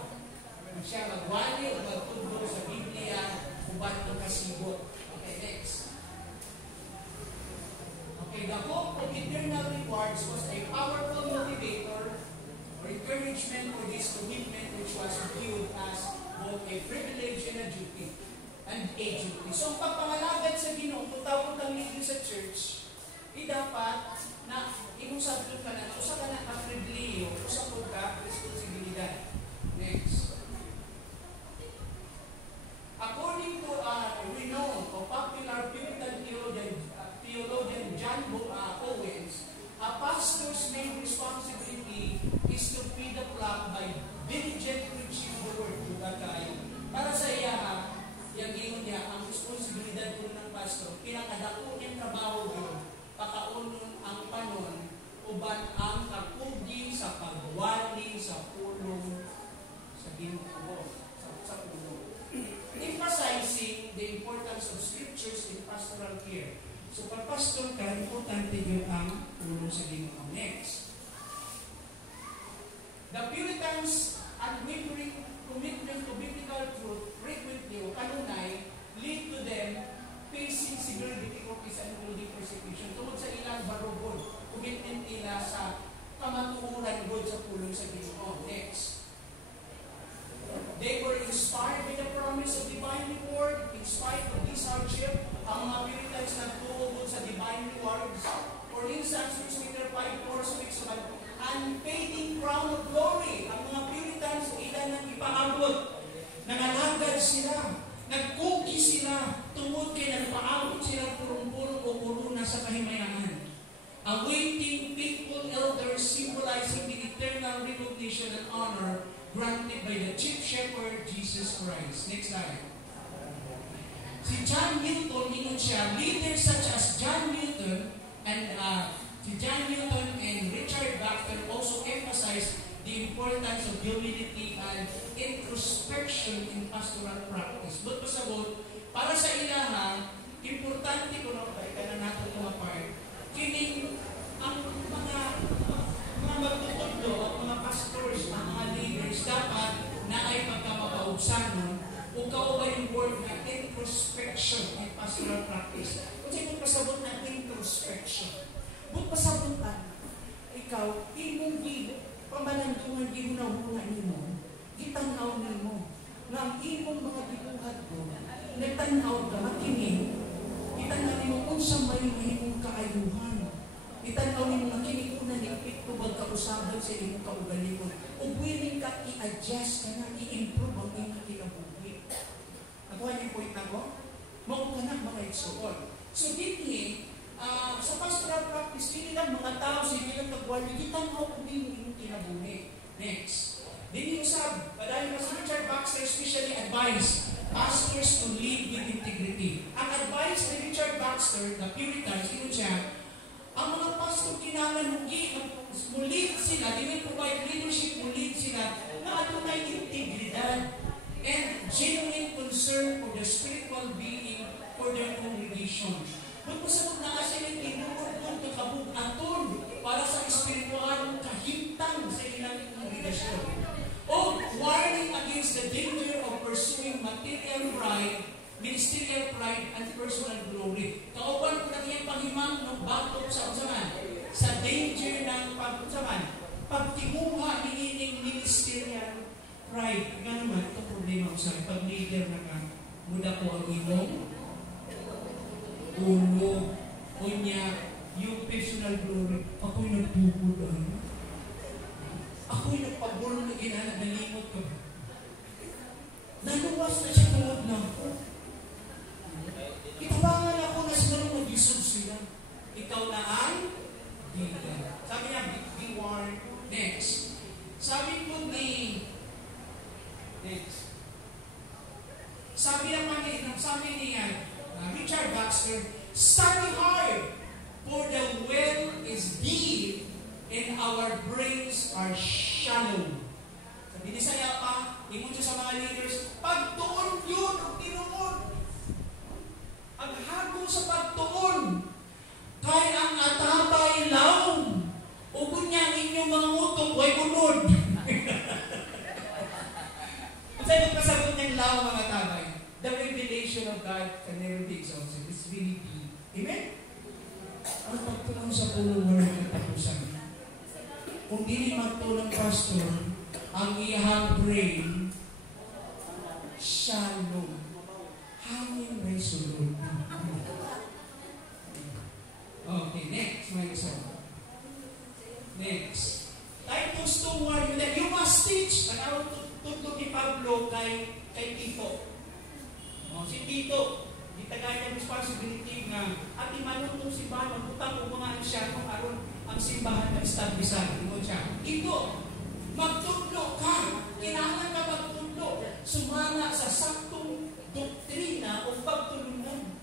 Siya magwali o magtudlo sa Biblia uban ng kasibot. Okay, next. Okay, the hope of eternal rewards was a powerful motivator or encouragement for this commitment, which was viewed as both a privilege and a duty. So, ang pagpangalagad sa Ginoo, kung tawag ang leader sa church, dapat na imusab ka na, usa ka na ka-privilege, usa ka responsibilidad. Next. According to renowned or popular Puritan theologian John Owens, a pastor's main responsibility is to feed the flock by diligent preaching the word. Para sa iya, yung gingon niya, ang responsibilidad ko ng pastor, pinakadako niyang trabaho yun, pakaunon ang panon, uban ang kapugi sa pagwali sa pulong sa Ginoo, sa pulong. Emphasizing the importance of scriptures in pastoral care. So, pag pastor ka, importante yun ang pulong sa Ginoo. Next. The Puritans' unwavering commitment to biblical truth frequently o kanunay lead to them facing severe difficulties and including persecution. Tungkol sa ilang barugod, commitment nila sa kamatuuran God sa pulong sa Ginoo. Next. They were inspired by the promise of divine reward. In spite of this hardship, ang mga Puritans nagtuugod sa divine rewards. For instance, Peter 5:4 speaks of an unfading crown of glory. Ang mga Puritans, ilan nang ipaabot. Nangalagad sila. Nagkuki sila. Tungod kay nagpaabot sila purong-purong o kuruna sa kahimayaan. Awaiting faithful elders symbolizing the eternal recognition and honor granted by the chief shepherd, Jesus Christ. Next slide. Si John Newton, ingon siya, leaders such as John Newton and Richard Baxter also emphasized the importance of humility and introspection in pastoral practice. But pasabot, para sa ilaha, importante ko na ka na natin mga part, kining ang mga magtutudlo at mga pastors, mga leaders, dapat na ay pagkamakaugsanon o kaubay yung word na introspection in pastoral practice. Kung sa'yo pasabot na introspection, but pasabutan, ikaw, imong pamanandungan gihunahunga nimo, gitanaw nimo, nga ang imong mga gibuhat ko, nagtanaw ka, makinig, gitanaw nimo kung sa may mahimong kaayuhan. Itanaw nimo nga kinikuna ni Pito magkausaban sa imong kaugalingon. O willing ka i-adjust ka na, i-improve ang imong kinabuhi. Nakuha niyo yung point na ko? Mao ka na mga igsoon. So, dito sa pastoral practice, hindi lang mga tao sa ilang kagwali, gitanaw kung imong kinabuhi. Next. Dini usab, padahil mas Richard Baxter especially advised pastors to live with integrity. Ang advice ni Richard Baxter, the Puritans, ino siya, ang mga pastor kinahanglan mo live sa sila, they will provide leadership mo lead sila na adunay integridad and genuine concern for the spiritual being for their congregation. Magpasabot na kasi ng tinurong kong kakabugaton para sa espiritual kahintang sa ilang kongregasyon. O warning against the danger of pursuing material pride, ministerial pride, and personal glory. Kauban ko na kayang panghimang ng batok sa usaman. Sa danger ng pagtimuha ni ining ministerial pride. Nga naman, ito problema ko sa pag leader na ka, muda ko ang imong ulo, kunya, yung personal glory. Ako'y nagpupod, ako'y nagpagulo na ginana, nalimot ka ba? Naluwas na siya tungod lang ko. Itabangan ako na sila mag-isod sila. Ikaw na ang leader. Sabi niya, be warned. Next. Sabi po next. Sabi niya, Richard Baxter, study hard, for the well is deep and our brains are shallow. Sabi ni Saya pa, ingon siya sa mga leaders, pagtuon yun ang tinuon. Ang hago sa pagtuon, kaya ang atabay laong, o kunyang inyong mga utok, way unod. At sa'yo magpasagot niyang laong mga atabay. The revelation of God can never be exhausted. It's really deep. Amen? Ang pagtuon sa pulong ng katapusan. Kung hindi magtuon ng pastor, ang iyahang brain, shallow. Hangin may sulod. Okay, next. May isa. Next. Titus 2:1, that you must teach. Panawag tutulog ni Pablo kay Tito. Si Tito, di tagay responsibility nga at imanutong simbahan, magputang o mga siya kung aron ang simbahan na establisan. Ino siya. Ito, magtudlo ka. Kailangan ka magtudlo. Sumana sa saktong doktrina o pagtulungan.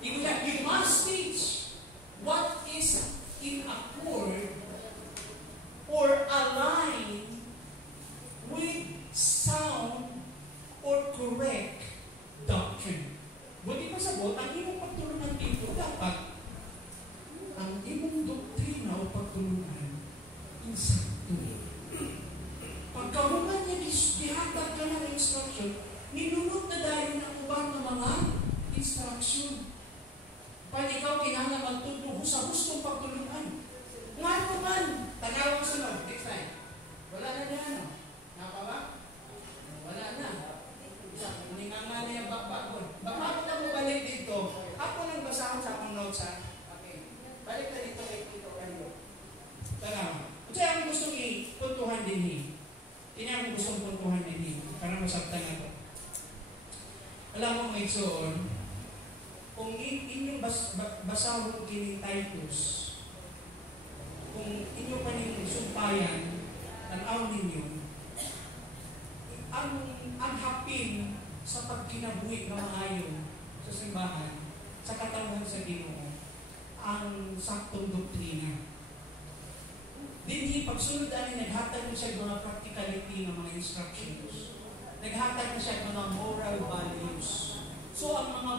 Ino siya, you must teach what is in accord or align with sound or correct doctrine. Buti pasabot, ang imong pagtulungan dito, dapat ang imong doktrina o pagtulungan insakto. Pagkahuman niya, dihatag ka ng instruction, ninunod na dahil ng ubang ng mga instruction. Pag ikaw kinanga magtulong sa gustong pagtulungan. Nga naman, tagawag sa loob, next time. Wala na niya, ano? Napa ba? Wala na. Nga niya bakbakon. Bakbakon na mo balik dito. Ako nang basahan sa akong notes, ha? Okay. Balik na dito kay Tito Carlo. Tara. Kasi ako gustong ipuntuhan din Kanya ako gustong puntuhan din para masabtan na ito. Alam mo, may soon, kung inyong basahon kining Titus, kung inyo pa ning sumpayan, tanaw ninyo, ang hapin sa pagkinabuhi ng maayo sa simbahan, sa katawan sa Ginoo, ang saktong doktrina. Dinhi pagsunod ani naghatag na siya mga practicality ng mga instructions. Naghatag na siya mga moral values. So ang mga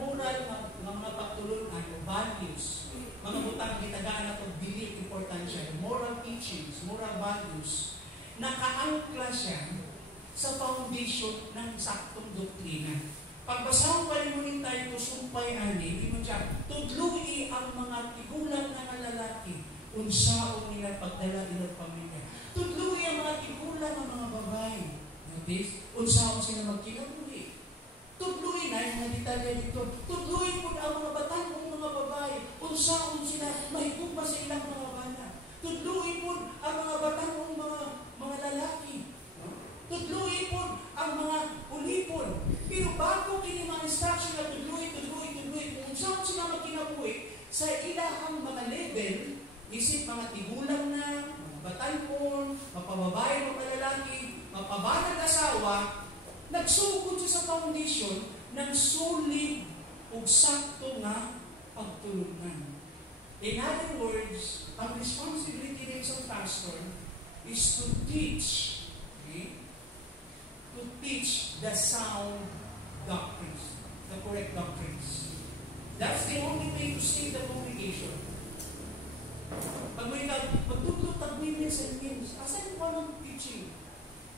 moral na mga pagtulungan o values, mga butang gitagaan na itong belief, importansya, moral teachings, moral values, nakaangkla siya sa foundation ng saktong doktrina. Pagbasahon pa rin mo rin tayo sumpay ani, hindi mo siya, tudluhi ang mga tigulang na lalaki, unsaon nila pagdala ilang pamilya. Tudluhi ang mga tigulang ng mga babae. Notice? Unsaon sila magkinabuhi. Tudluhi na yung mga detalya dito. Tudluhi po ang mga batang ng mga babae. Unsaon sila mahigugma sa ilang mga bana. Tudluhi po ang mga batang ng mga lalaki. Tudluhi po ang mga ulipon. Pero bago kini mga instruction na tudluhi, kung saan sila magkinabuhi, sa ilahang mga level, isip mga tigulang na, mga batalpon, mapababae, mapalalaki, mapabanag asawa, nagsugod siya sa foundation ng solid o sakto na pagtulungan. In other words, ang responsibility rin sa pastor is to teach, okay? To teach the sound doctrines, the correct doctrines. That's the only way to save the congregation. Pag may pagtututag means and means, asan pa ng teaching?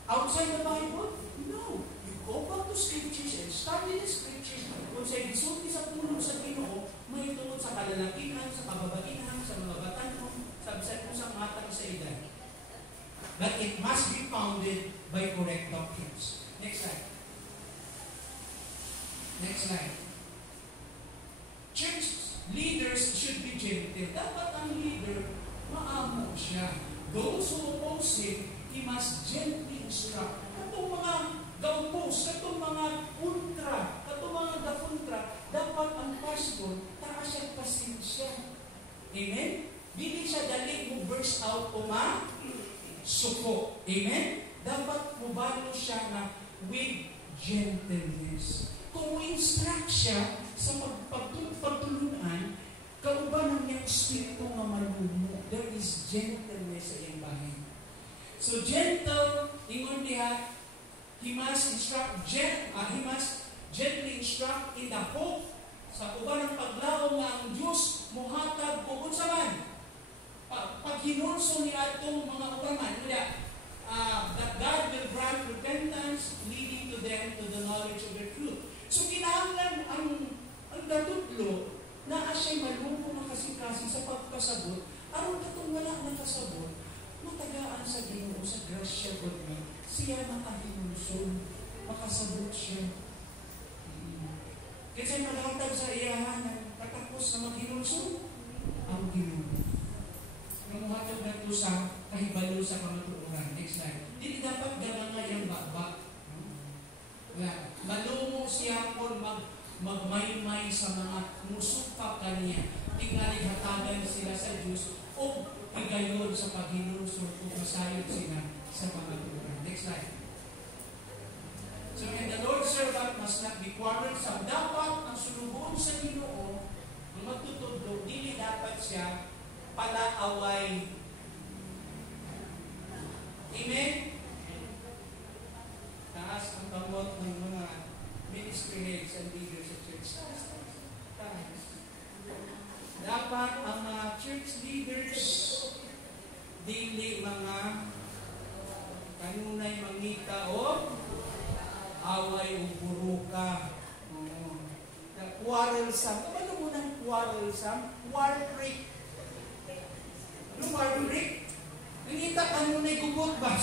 Outside the Bible? No. You go back to scriptures and study the scriptures. Kung sa'yo gisulti sa tulong sa Ginoo, may tungkol sa kalalakihan, sa kababaihan, sa mga batanon, sa matang sa edad. But it must be founded by correct doctrines. Next slide. Next slide. Church leaders should be gentle. Dapat ang leader, maamo siya. Those who oppose him, he must gently instruct. Katong mga gaupos, katong mga ultra, katong mga gapuntra, dapat ang pastor, taas siya pasensya. Amen? Dili siya dali mo burst out o suko. Amen? Dapat mubalo siya na with gentleness. Kung mo-instruct siya sa pagtulunan, kauban ng niyang espiritu nga malumo. There is gentleness sa iyang bahay. So gentle, ingon diha, he must gently instruct in the hope sa uban ng paglaom nga ang Diyos muhatag o unsa man. Pag hinulso niya itong mga uraman, that God will grant repentance leading to them to the knowledge of the truth. So kinahanglan ang datudlo na asya malumo makasikasin sa pagkasabot, aron katong wala nakasabot, matagaan sa Ginoo sa grasya God niya, siya makahinulso, makasabot siya. Kasi maghatag sa iyahan ng katapos na maghinulso, ang Ginoo. Namuhatag na ito sa kahibalo sa kamatuoran. Next slide. Hindi dapat gamangay ang bakbak. Malumo siya kung magmaymay sa mga musupak kaniya. Tingali hatagan sila sa Diyos o igayon sa paghinulso o masayod sila sa kamatuoran. Next slide. So, and the Lord's servant must not be quarrelsome. Dapat ang sulubon sa Ginoo, ang magtutudlo, dili dapat siya palaaway. Amen? Taas ang kamot ng mga ministry heads and leaders sa church. Taas. Dapat ang mga church leaders dili mga kanunay mangita o away o buruka. Quarrelsome. Ano mo ng quarrelsome? War break. Ano war break? Nangita ka mo na gugot ba?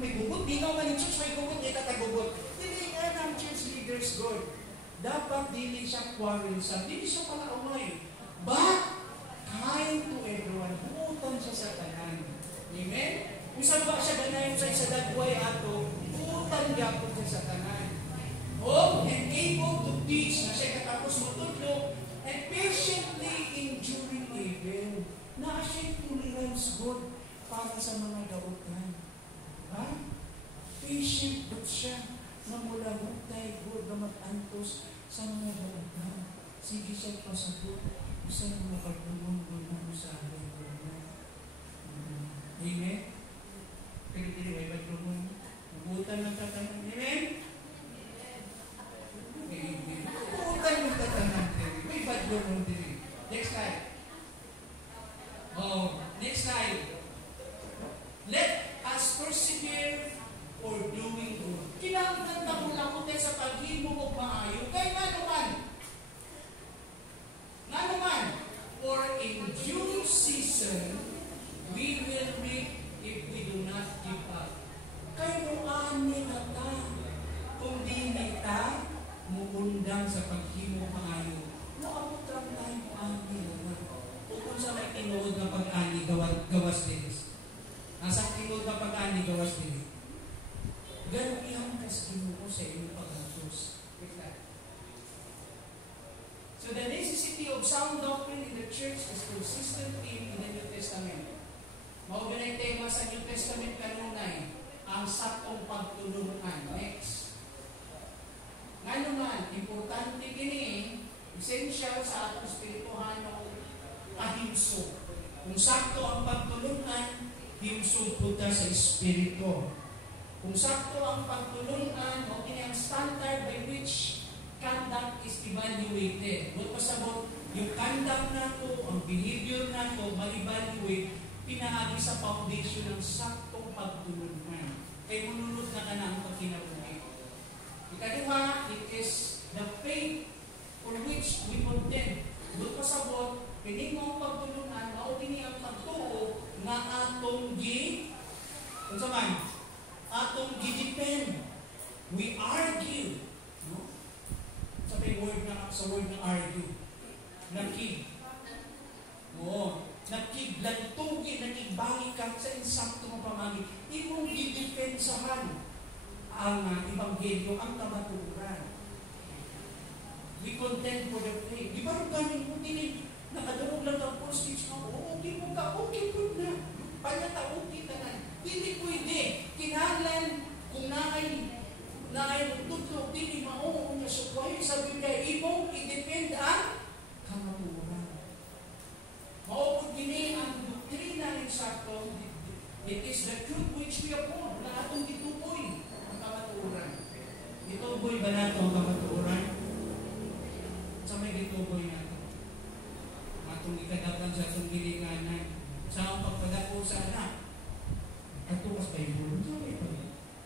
May gugot. Di naman yung church may gugot. Di ka gugot. Dili nga ng church leaders God. Dapat dili siya quarrelsome. Dili siya pala away. But, kind to everyone. Buutan siya sa tanan. Amen? Kung saan ba siya ganayon sa dagway ato, buutan niya po siya sa tanan. Oh, and able to teach na siya katapos matutlo and patiently enduring evil. Na siya tolerance God para sa mga gautan. Ha? Patient God siya na mula hutay God na mag-antos sa mga gautan. Sige siya pasabot sa mga pagtulong God na sa akin. Amen? Pero hindi may pagtulong. Mabutan ng tatanan. Amen? Amen. Mabutan ng tatanan. May pagtulong din. Next slide. Oh, next slide. Let us persevere for doing good. Kinahanglan na mula ko sa paghimo o maayo. Kaya nga naman, for in due season, we will reap if we do not give up. Kaya mo ani na ta, kung di na ta, muundang sa paghimo maayo. Naabot lang tayo mo ani na ta. Kung sa may tinuod na pag-ani, gawas din. Nasa tinuod na pag-ani, gawas din. Ganun ihangkas Ginoo sa iyong pag-antos. So the necessity of sound doctrine in the church is consistent theme in the New Testament. Mauganay tema sa New Testament kanunay, ang saktong pagtulungan. Next. Nga naman, importante kini, essential sa atong spirituhanong kahimso. Kung sakto ang pagtulungan, himsog punta sa Espiritu. Kung sakto ang pagtulungan, o ang standard by which conduct is evaluated. Huwag pasabot, yung conduct na to, ang behavior na to, ma-evaluate, pinaagi sa foundation ng saktong pagtulungan. Kaya mununod na ka na ang pagkinabuhi. Ikalawa, it is the faith for which we contend. Huwag pasabot, pinig mo ang pagtulungan, mautini ang pagtuo na atong kung saan? Atong gi-depend. We argue. No? Sa word na argue. Nakig. Oo. Nakiglantugi, nakigbangi ka sa insakto mo pamagi. Imong gi-depensahan ang Ebanghelyo, ang kamaturan. We contend for the faith. Di ba rin kami kung nakadurog lang ang full speech mo, okay mo ka, okay po na. Panyata, okay ka na. Hindi pwede. Kinahanglan, kung naay tutok, hindi mao niya sukway, sabi niya, imong i-depend ang kamaturan. Maupod gini ang doktrina ng sakto, it is the truth which we uphold, na atong gituboy ang kamaturan. Gituboy ba nato ang kamaturan? Sa may gituboy nato. Atong ikadatan sa atong gilinganan, sa ang pagpadako sa anak. Katukas Bible,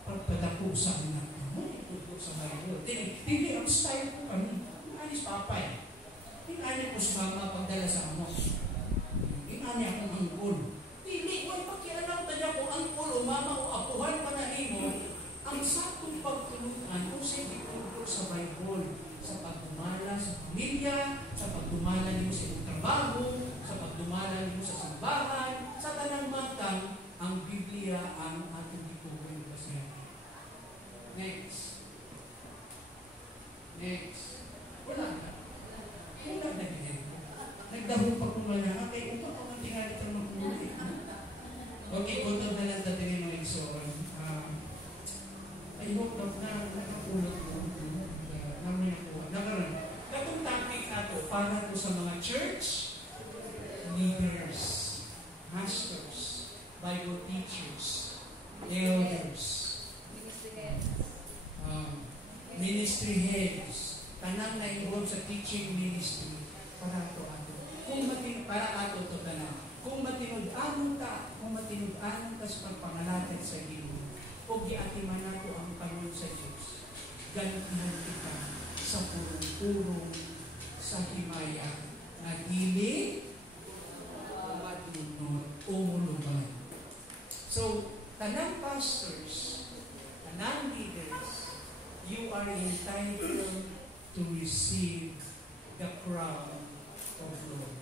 pagpadako sa anak. Ito sa Bible. Hindi ang style ko kami. Anis papay. Inani ko sa mga pagdala sa amo. Inani akong angkol. Hindi, huwag pakialam tayo ko angkol o mama o apuhan pa na mo ang saktong pagtulungan kung sa itutulog sa Bible. Sa pagdumala sa pamilya, sa pagdumala niyo sa iyong trabaho, sa pagdumala niyo sa simbahan, sa tanang matang, ang Biblia ang ating ituloy basihan. Next. Wala na. Wala na din. Nagdahong pagkumala. Okay, upang ang tingali ito magkumuli. Okay, utog na lang dating yung exon. I hope na nakakulat ko. Katong topic na ito, para po sa mga church leaders, pastors, Bible teachers, elders, ministry heads, tanang na involved sa teaching ministry, para ato. Para ato ito tanang. Kung matinud-anon ka sa pagpangalatag sa Ginoo, o giatiman nato ang Panginoon sa Diyos, gantihan kita sa purong-purong sa himaya na dili madunod o muluban. So, tanang pastors, tanang leaders, you are entitled to receive the crown of glory.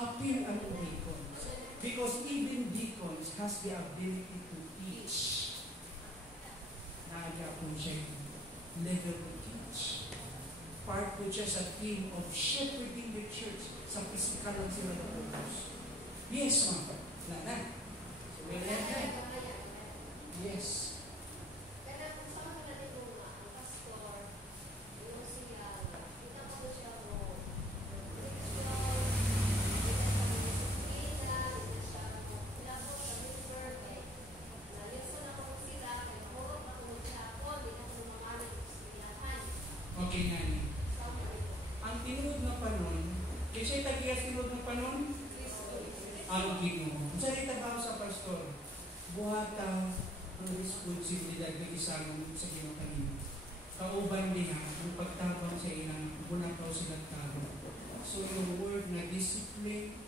Appeal ang deacons. Because even deacons has the ability to teach. Naga po siya level to teach. Part po siya sa team of shepherding the church. Sa physical lang sila na focus. Yes, ma'am. Wala. So, wala na. Yes. Okay nga niya. Ang tinunod na panon, kasi tagiyas tinunod na panon, ang Ginoo. Sa itabaw sa pastor, buhata ang responsibilidad na isang sa Ginoo kanina. Kauban din ang pagtabang sa ilang bunakaw silang tao. So yung word na discipline,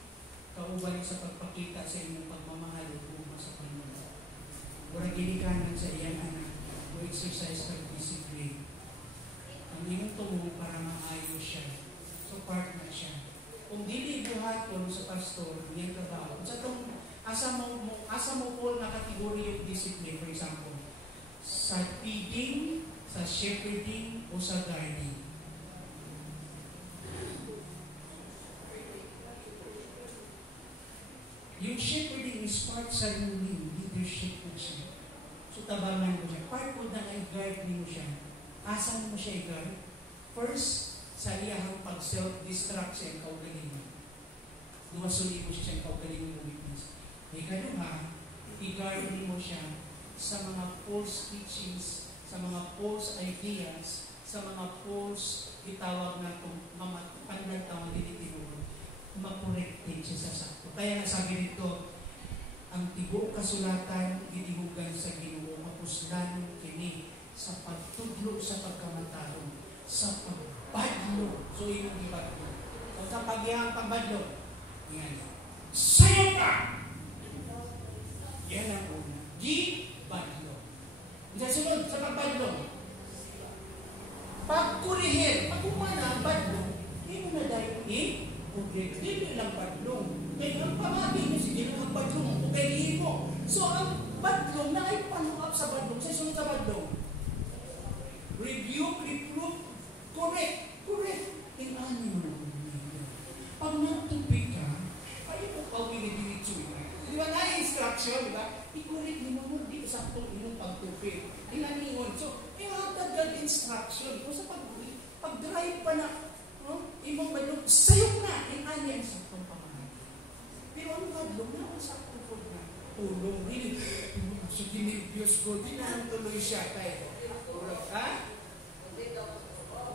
kauban sa pagpakita sa inyong pagmamahal o sa Panginoon. Wala ginikanan sa iyang anak o exercise ng discipline. Ang iyong tumo para maayos siya. So part na siya. Kung dili buhaton sa pastor, niyang trabaho. Sa itong asa mo po na kategorya yung discipline, for example, sa feeding, sa shepherding, o sa guarding. Yung shepherding is part sa leadership mo siya. So tabangan mo siya. Part mo na i-guard mo siya. Asan mo siya i-guard? First, sa iyahang pag-self-destruct siya ikaw ganyan. Duwasun mo siya ikaw galing mo witness. Ikaduha, i-guard mo siya sa mga false teachings, sa mga false ideas, sa mga false itawag na itong pandatawag din itinuro, makorektin siya sa sakto. Kaya nasabi nito, ang tibuok kasulatan ginihugan sa Ginoo, mapuslan kini sa pagtudlo sa pagkamataron, sa pagbadlo. So yung ibadlo. So sa pagyahang pagbadlo, yan. Sayo ka! Yan ang una. Gibadlo. Sa sunod, sa pagbadlo. Pagkurihir. Pag umana ang badlo, hindi mo na dahil i-object. Hindi lang badlo. Kaya ang pamagin mo, sige lang ang badlo mo, pwede mo. So ang badlo na ay panuap sa badlo. Sa sunod sa badlo. Review, reproof, correct. Correct. Inani mo na. Pag natupig ka, ayaw mo pawili-diritso. Di ba na instruction, di ba? I-correct mo mo, di saktong inyong pagtupig. Inaningon. So, tagal instruction. Kung sa pag-drive pa na, imong balong, sayo na, inani ang saktong pamahagi. Pero ang badlong na, ang saktong food na. Tulong, really. So, dinibiyos ko, dinantuloy siya tayo. Ha?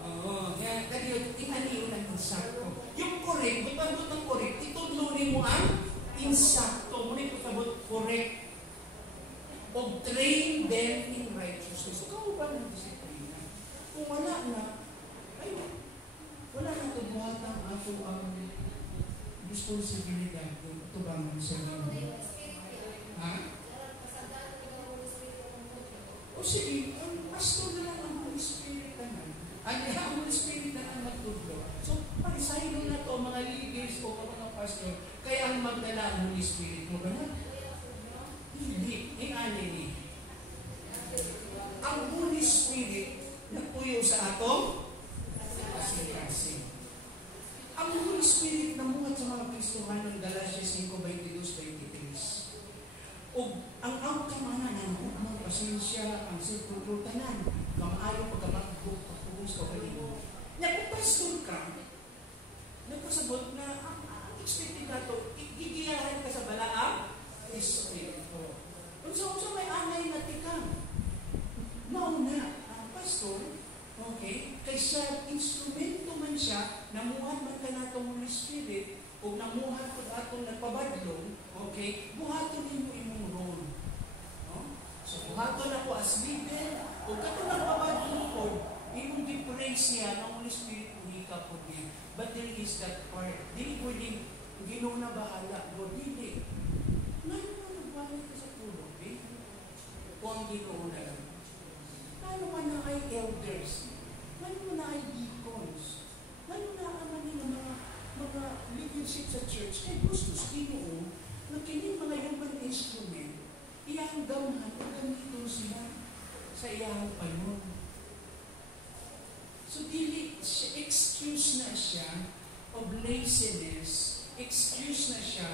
Oo, yan. Kaya inani yun ang insakto. Yung correct, butang ng correct, itudlunin mo ang insakto. Muna ito sabot correct. O train them in righteousness. Ikaw ba ng disiplina? Kung wala na, ay, wala na ito buhatang ato ang responsibilidad kung ito ba ang sarili. Ha? O sige, ang pastor na lang ang Holy Spirit na lang. Ang Holy Spirit na lang magtudlo. So, pag-sign na ito, mga leaders o mga pastor, kaya ang magdala ang Holy Spirit mo ba na? Hindi. Ingani. Ang Holy Spirit nagpuyo sa atong kasing-kasing. Ang Holy Spirit na muhat sa mga Kristohan ng Galatians 5:22-23. O ang kamana ng hukmang pasensya, ang sirkulutanan, maayo pagkapagpugos o kalino. Kung pastor ka, nagpasabot na ang expected na ito, gigiyahan ka sa balaang Espiritu. Kung sa may anay na tikang, mauna ang pastor, okay, kaysa instrumento man siya, namuhat man ka na itong Holy Spirit, o namuhat ko atong nagpabadlong, okay, buhaton mo imong role. No? So, buhaton ako as leader, o katong nagpabadlong ko, imong di-praise siya ng Holy Spirit kung hika po niya. But there is that part, di pwedeng Ginoo na bahala, Lord, hindi. Ngayon na nagbalik ka sa tulog, eh? O ang Ginoo na lang. Paano man na ay elders? Paano man na ay deacons? Paano na naman yung mga leadership sa church? Kaya gusto sa Ginoo na kining mga human instrument, iyang gamhan o gamitin sila sa iyang panahon. So, dili, excuse na siya of laziness, excuse na siya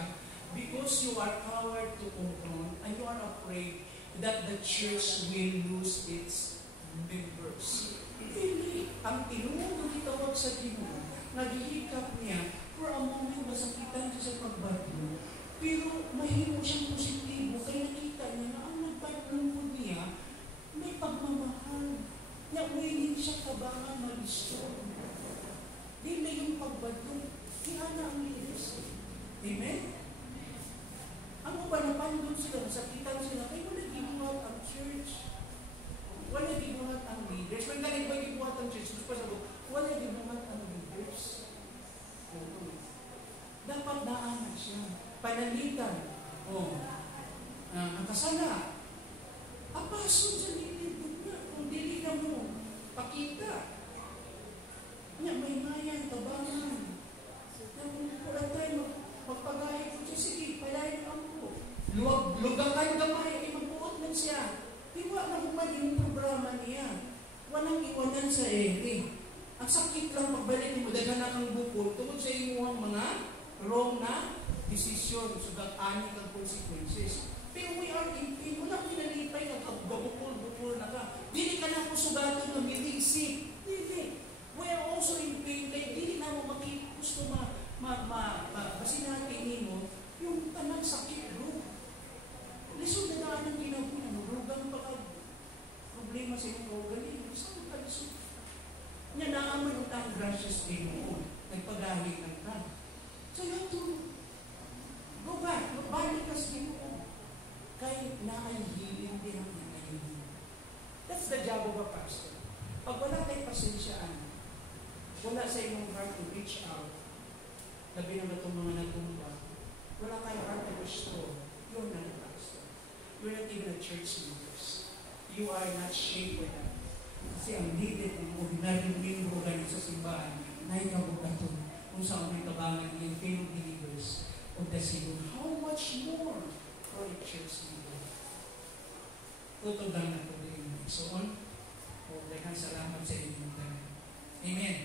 because you are coward to confront and you are afraid that the church will lose its members. Dili, ang tinunong na gitawag sa Ginoo, naghihikap niya for a moment masakitan siya sa pagbadlo, pero mahimo siyang positibo kaya nakita niya na ang nagbadlong niya may pagmamahal. Na willing siya kabangan mag-store. Di na yung pagbadong, hinana ang leaders. Amen? Ang upanapan doon sila, sakitan sila, kaya wala gibuhat ang church. Wala gibuhat ang leaders. Kung galing ba gibuhat ang church, gusto pa sabi, wala gibuhat ang leaders. Dapat daanan siya. Panalitan. Ang kasala. Apaso dyan nilibot niya. Kung dili na mo, pakita. Niya, may mayan, tabangan. Kung tayo magpagayag ko siya, sige, palayan ako. Lugangan gamay, magbuot man siya. Diwa na human yung programa niya. Walang iwanan sa ere. Ang sakit lang pagbalik mo, daghan na kang bukol, tungkol sa imuhang mga wrong na decision, sugat ani kang consequences. Pero we are in pain. Walang pinalipay na bukol na ka. Dili ka na po sugatan na milisip. Dili. We are also in pain. Kaya dili na mo gusto Basinatin nimo yung tanang sakit, bro. Lisod na daan ang ginabunan, rugang pa problema sa iyong kaugaling. Saan ka lisod? Nya naaman utang gracious din mo. Nagpagaling ng ka. So you have to go back. Balik ka sa Ginoo. Kaya naayhin din ang naayhin. That's the job of a pastor. Pag wala tayong pasensyaan, wala sa iyong heart to reach out, labi naman itong mga natumba, wala tayong heart to restore, you're not a pastor. You're not even a church leaders. You are not shaped with that. Kasi ang leader ng ordinaryong linggo ganit sa simbahan, naikabugaton kung saan may tabangan yung fellow believers of the Savior. How much more for a church leader? Tutugang na ito din. So on, daghang salamat sa inyong tanan. Amen.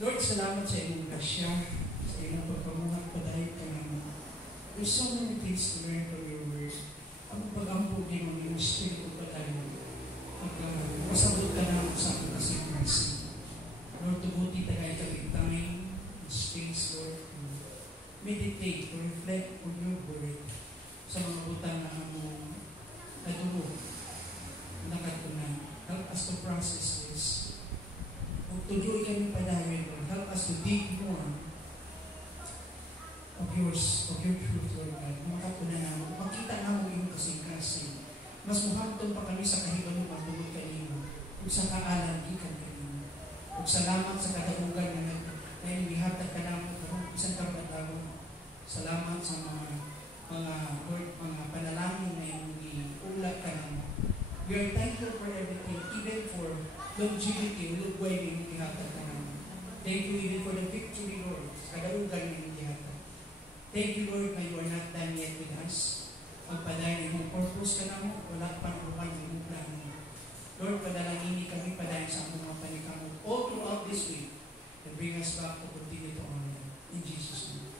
Lord, salamat sa inyong grasya, sa inyong pagpamuhat pa dahil kami. There's so many things to learn from your word. Ang pag-ambog din ang iyong spirito pa dahil masabot ka na sa aking kasi. Lord, tubuti tagay kami time, space, Lord, to meditate, to reflect on your word sa mga butang na among naduro, nakatunan. Help us to process this. Kung tuloy kami pa dahil, Lord, help us to dig more of your truth, Lord God. Makatunan namin, makita namin yung kasing-kasing. Mas muhantong pa kami sa kahibaluman tungkol kanino. Kung sa kaalam, ikan kanino. Kung salamat sa kadahugan na inihatag ka namin kung isang karagadaw. Salamat sa mga panalangin na yung iulat ka namin. We are thankful for everything, even for longevity, lugway na yung ihatag ka namin. Thank you even for the victory, Lord, sa kadahugan na yung ihatag. Thank you, Lord, na you are not done yet with us. Pagpadayin ng purpose ka na mo, wala pa naman yung plano. Lord, padalangin kami padayin sa mga panikamot all throughout this week and bring us back to continue to honor you. In Jesus' name.